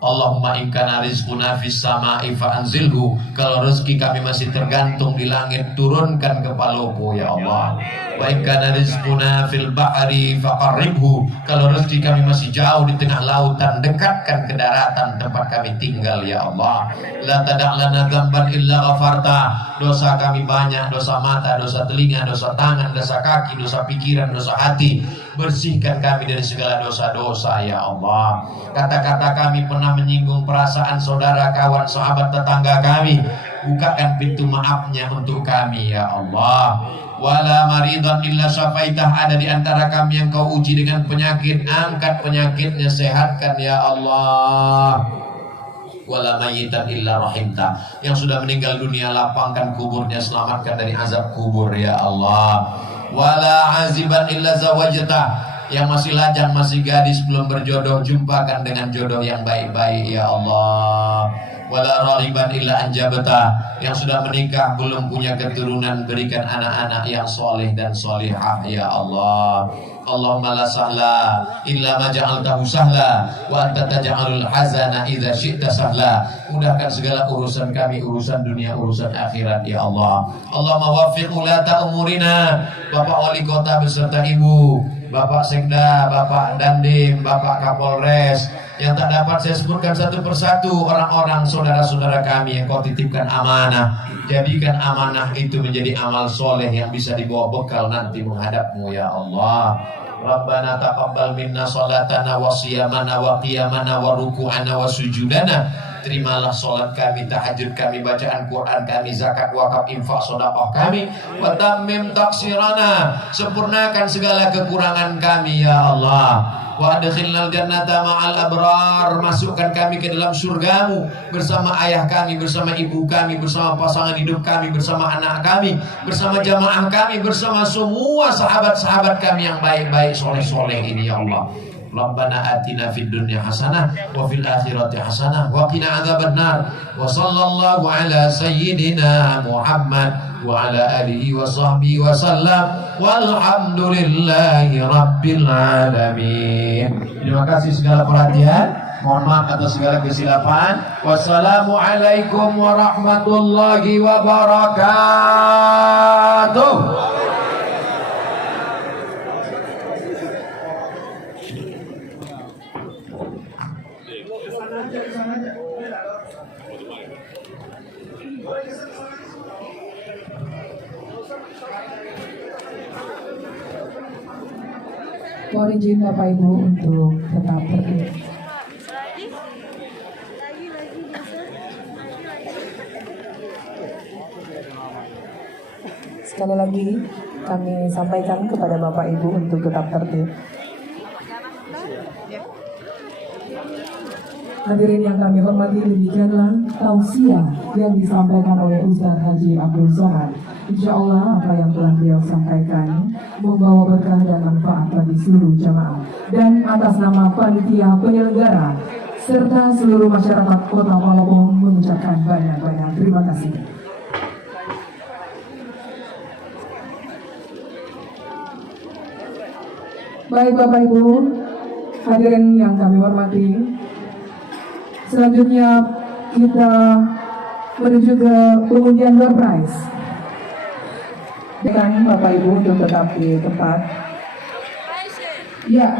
Allahumma in kana rizquna fis sama'i fa anzilhu. Kalau rezeki kami masih tergantung di langit, turunkan ke Palopo ya Allah. Wa in kana rizquna fil bahri faqarribhu. Kalau rezeki kami masih jauh di tengah lautan, dekatkan ke daratan tempat kami tinggal ya Allah. La tada' lana dzamban illa ghafarta. Dosa kami banyak, dosa mata, dosa telinga, dosa tangan, dosa kaki, dosa pikiran, dosa hati. Bersihkan kami dari segala dosa-dosa ya Allah. Kata-kata kami pernah menyinggung perasaan saudara, kawan, sahabat, tetangga kami, bukakan pintu maafnya untuk kami ya Allah. Wala maridan illa syafaitah. Ada di antara kami yang kau uji dengan penyakit, angkat penyakitnya, sehatkan ya Allah. Wala mayyitan illa rahimta. Yang sudah meninggal dunia, lapangkan kuburnya, selamatkan dari azab kubur ya Allah. Wala aziban illa zawajta. Yang masih lajang, masih gadis, belum berjodoh, jumpakan dengan jodoh yang baik-baik ya Allah. Wala raghiban illa anjabta. Yang sudah menikah belum punya keturunan, berikan anak-anak yang soleh dan solihah ya Allah. Allahumma la sahla illa ma ja'altahu sahla wa anta taj'alul hazana idza syi'ta sahla. Mudahkan segala urusan kami, urusan dunia, urusan akhirat ya Allah. Allahumma waffiq ulata umurina. Bapak wali kota beserta ibu, Bapak Sekda, Bapak Dandim, Bapak Kapolres, yang tak dapat saya sebutkan satu persatu, orang-orang saudara-saudara kami yang kau titipkan amanah. Jadikan amanah itu menjadi amal soleh yang bisa dibawa bekal nanti menghadapmu ya Allah. Rabbana taqabbal minna salatana wa siyamana wa qiyamana wa ruku'ana wa sujudana. Terimalah salat kami, tahajud kami, bacaan Quran kami, zakat, wakaf, infak, sedekah kami. Wa tammim taksirana. Sempurnakan segala kekurangan kami ya Allah. Wa adkhilnal jannata ma'al abrar. Masukkan kami ke dalam surgamu bersama ayah kami, bersama ibu kami, bersama pasangan hidup kami, bersama anak kami, bersama jamaah kami, bersama semua sahabat-sahabat kami yang baik-baik, soleh-soleh ini ya Allah. Rabbana atina fid dunya hasanah wa fil akhirati hasanah wa qina adzabannar. Wa sallallahu ala sayyidina Muhammad wa ala alihi wa sahbihi wa sallam. Walhamdulillahi rabbil alamin. Terima kasih segala perhatian. Mohon maaf atas segala kesilapan. Wassalamualaikum warahmatullahi wabarakatuh. Mohon izin Bapak Ibu untuk tetap berdiri. Sekali lagi kami sampaikan kepada Bapak Ibu untuk tetap tertib. Hadirin yang kami hormati, demikianlah tausiah yang disampaikan oleh Ustaz Haji Abdul Somad. Insya Allah apa yang telah beliau sampaikan membawa berkah dan manfaat bagi seluruh jamaah. Dan atas nama panitia penyelenggara serta seluruh masyarakat Kota Palembang mengucapkan banyak-banyak terima kasih. Baik Bapak Ibu, hadirin yang kami hormati, selanjutnya kita menuju ke pengundian door prize. Dengan Bapak Ibu untuk tetap di tempat. Ya,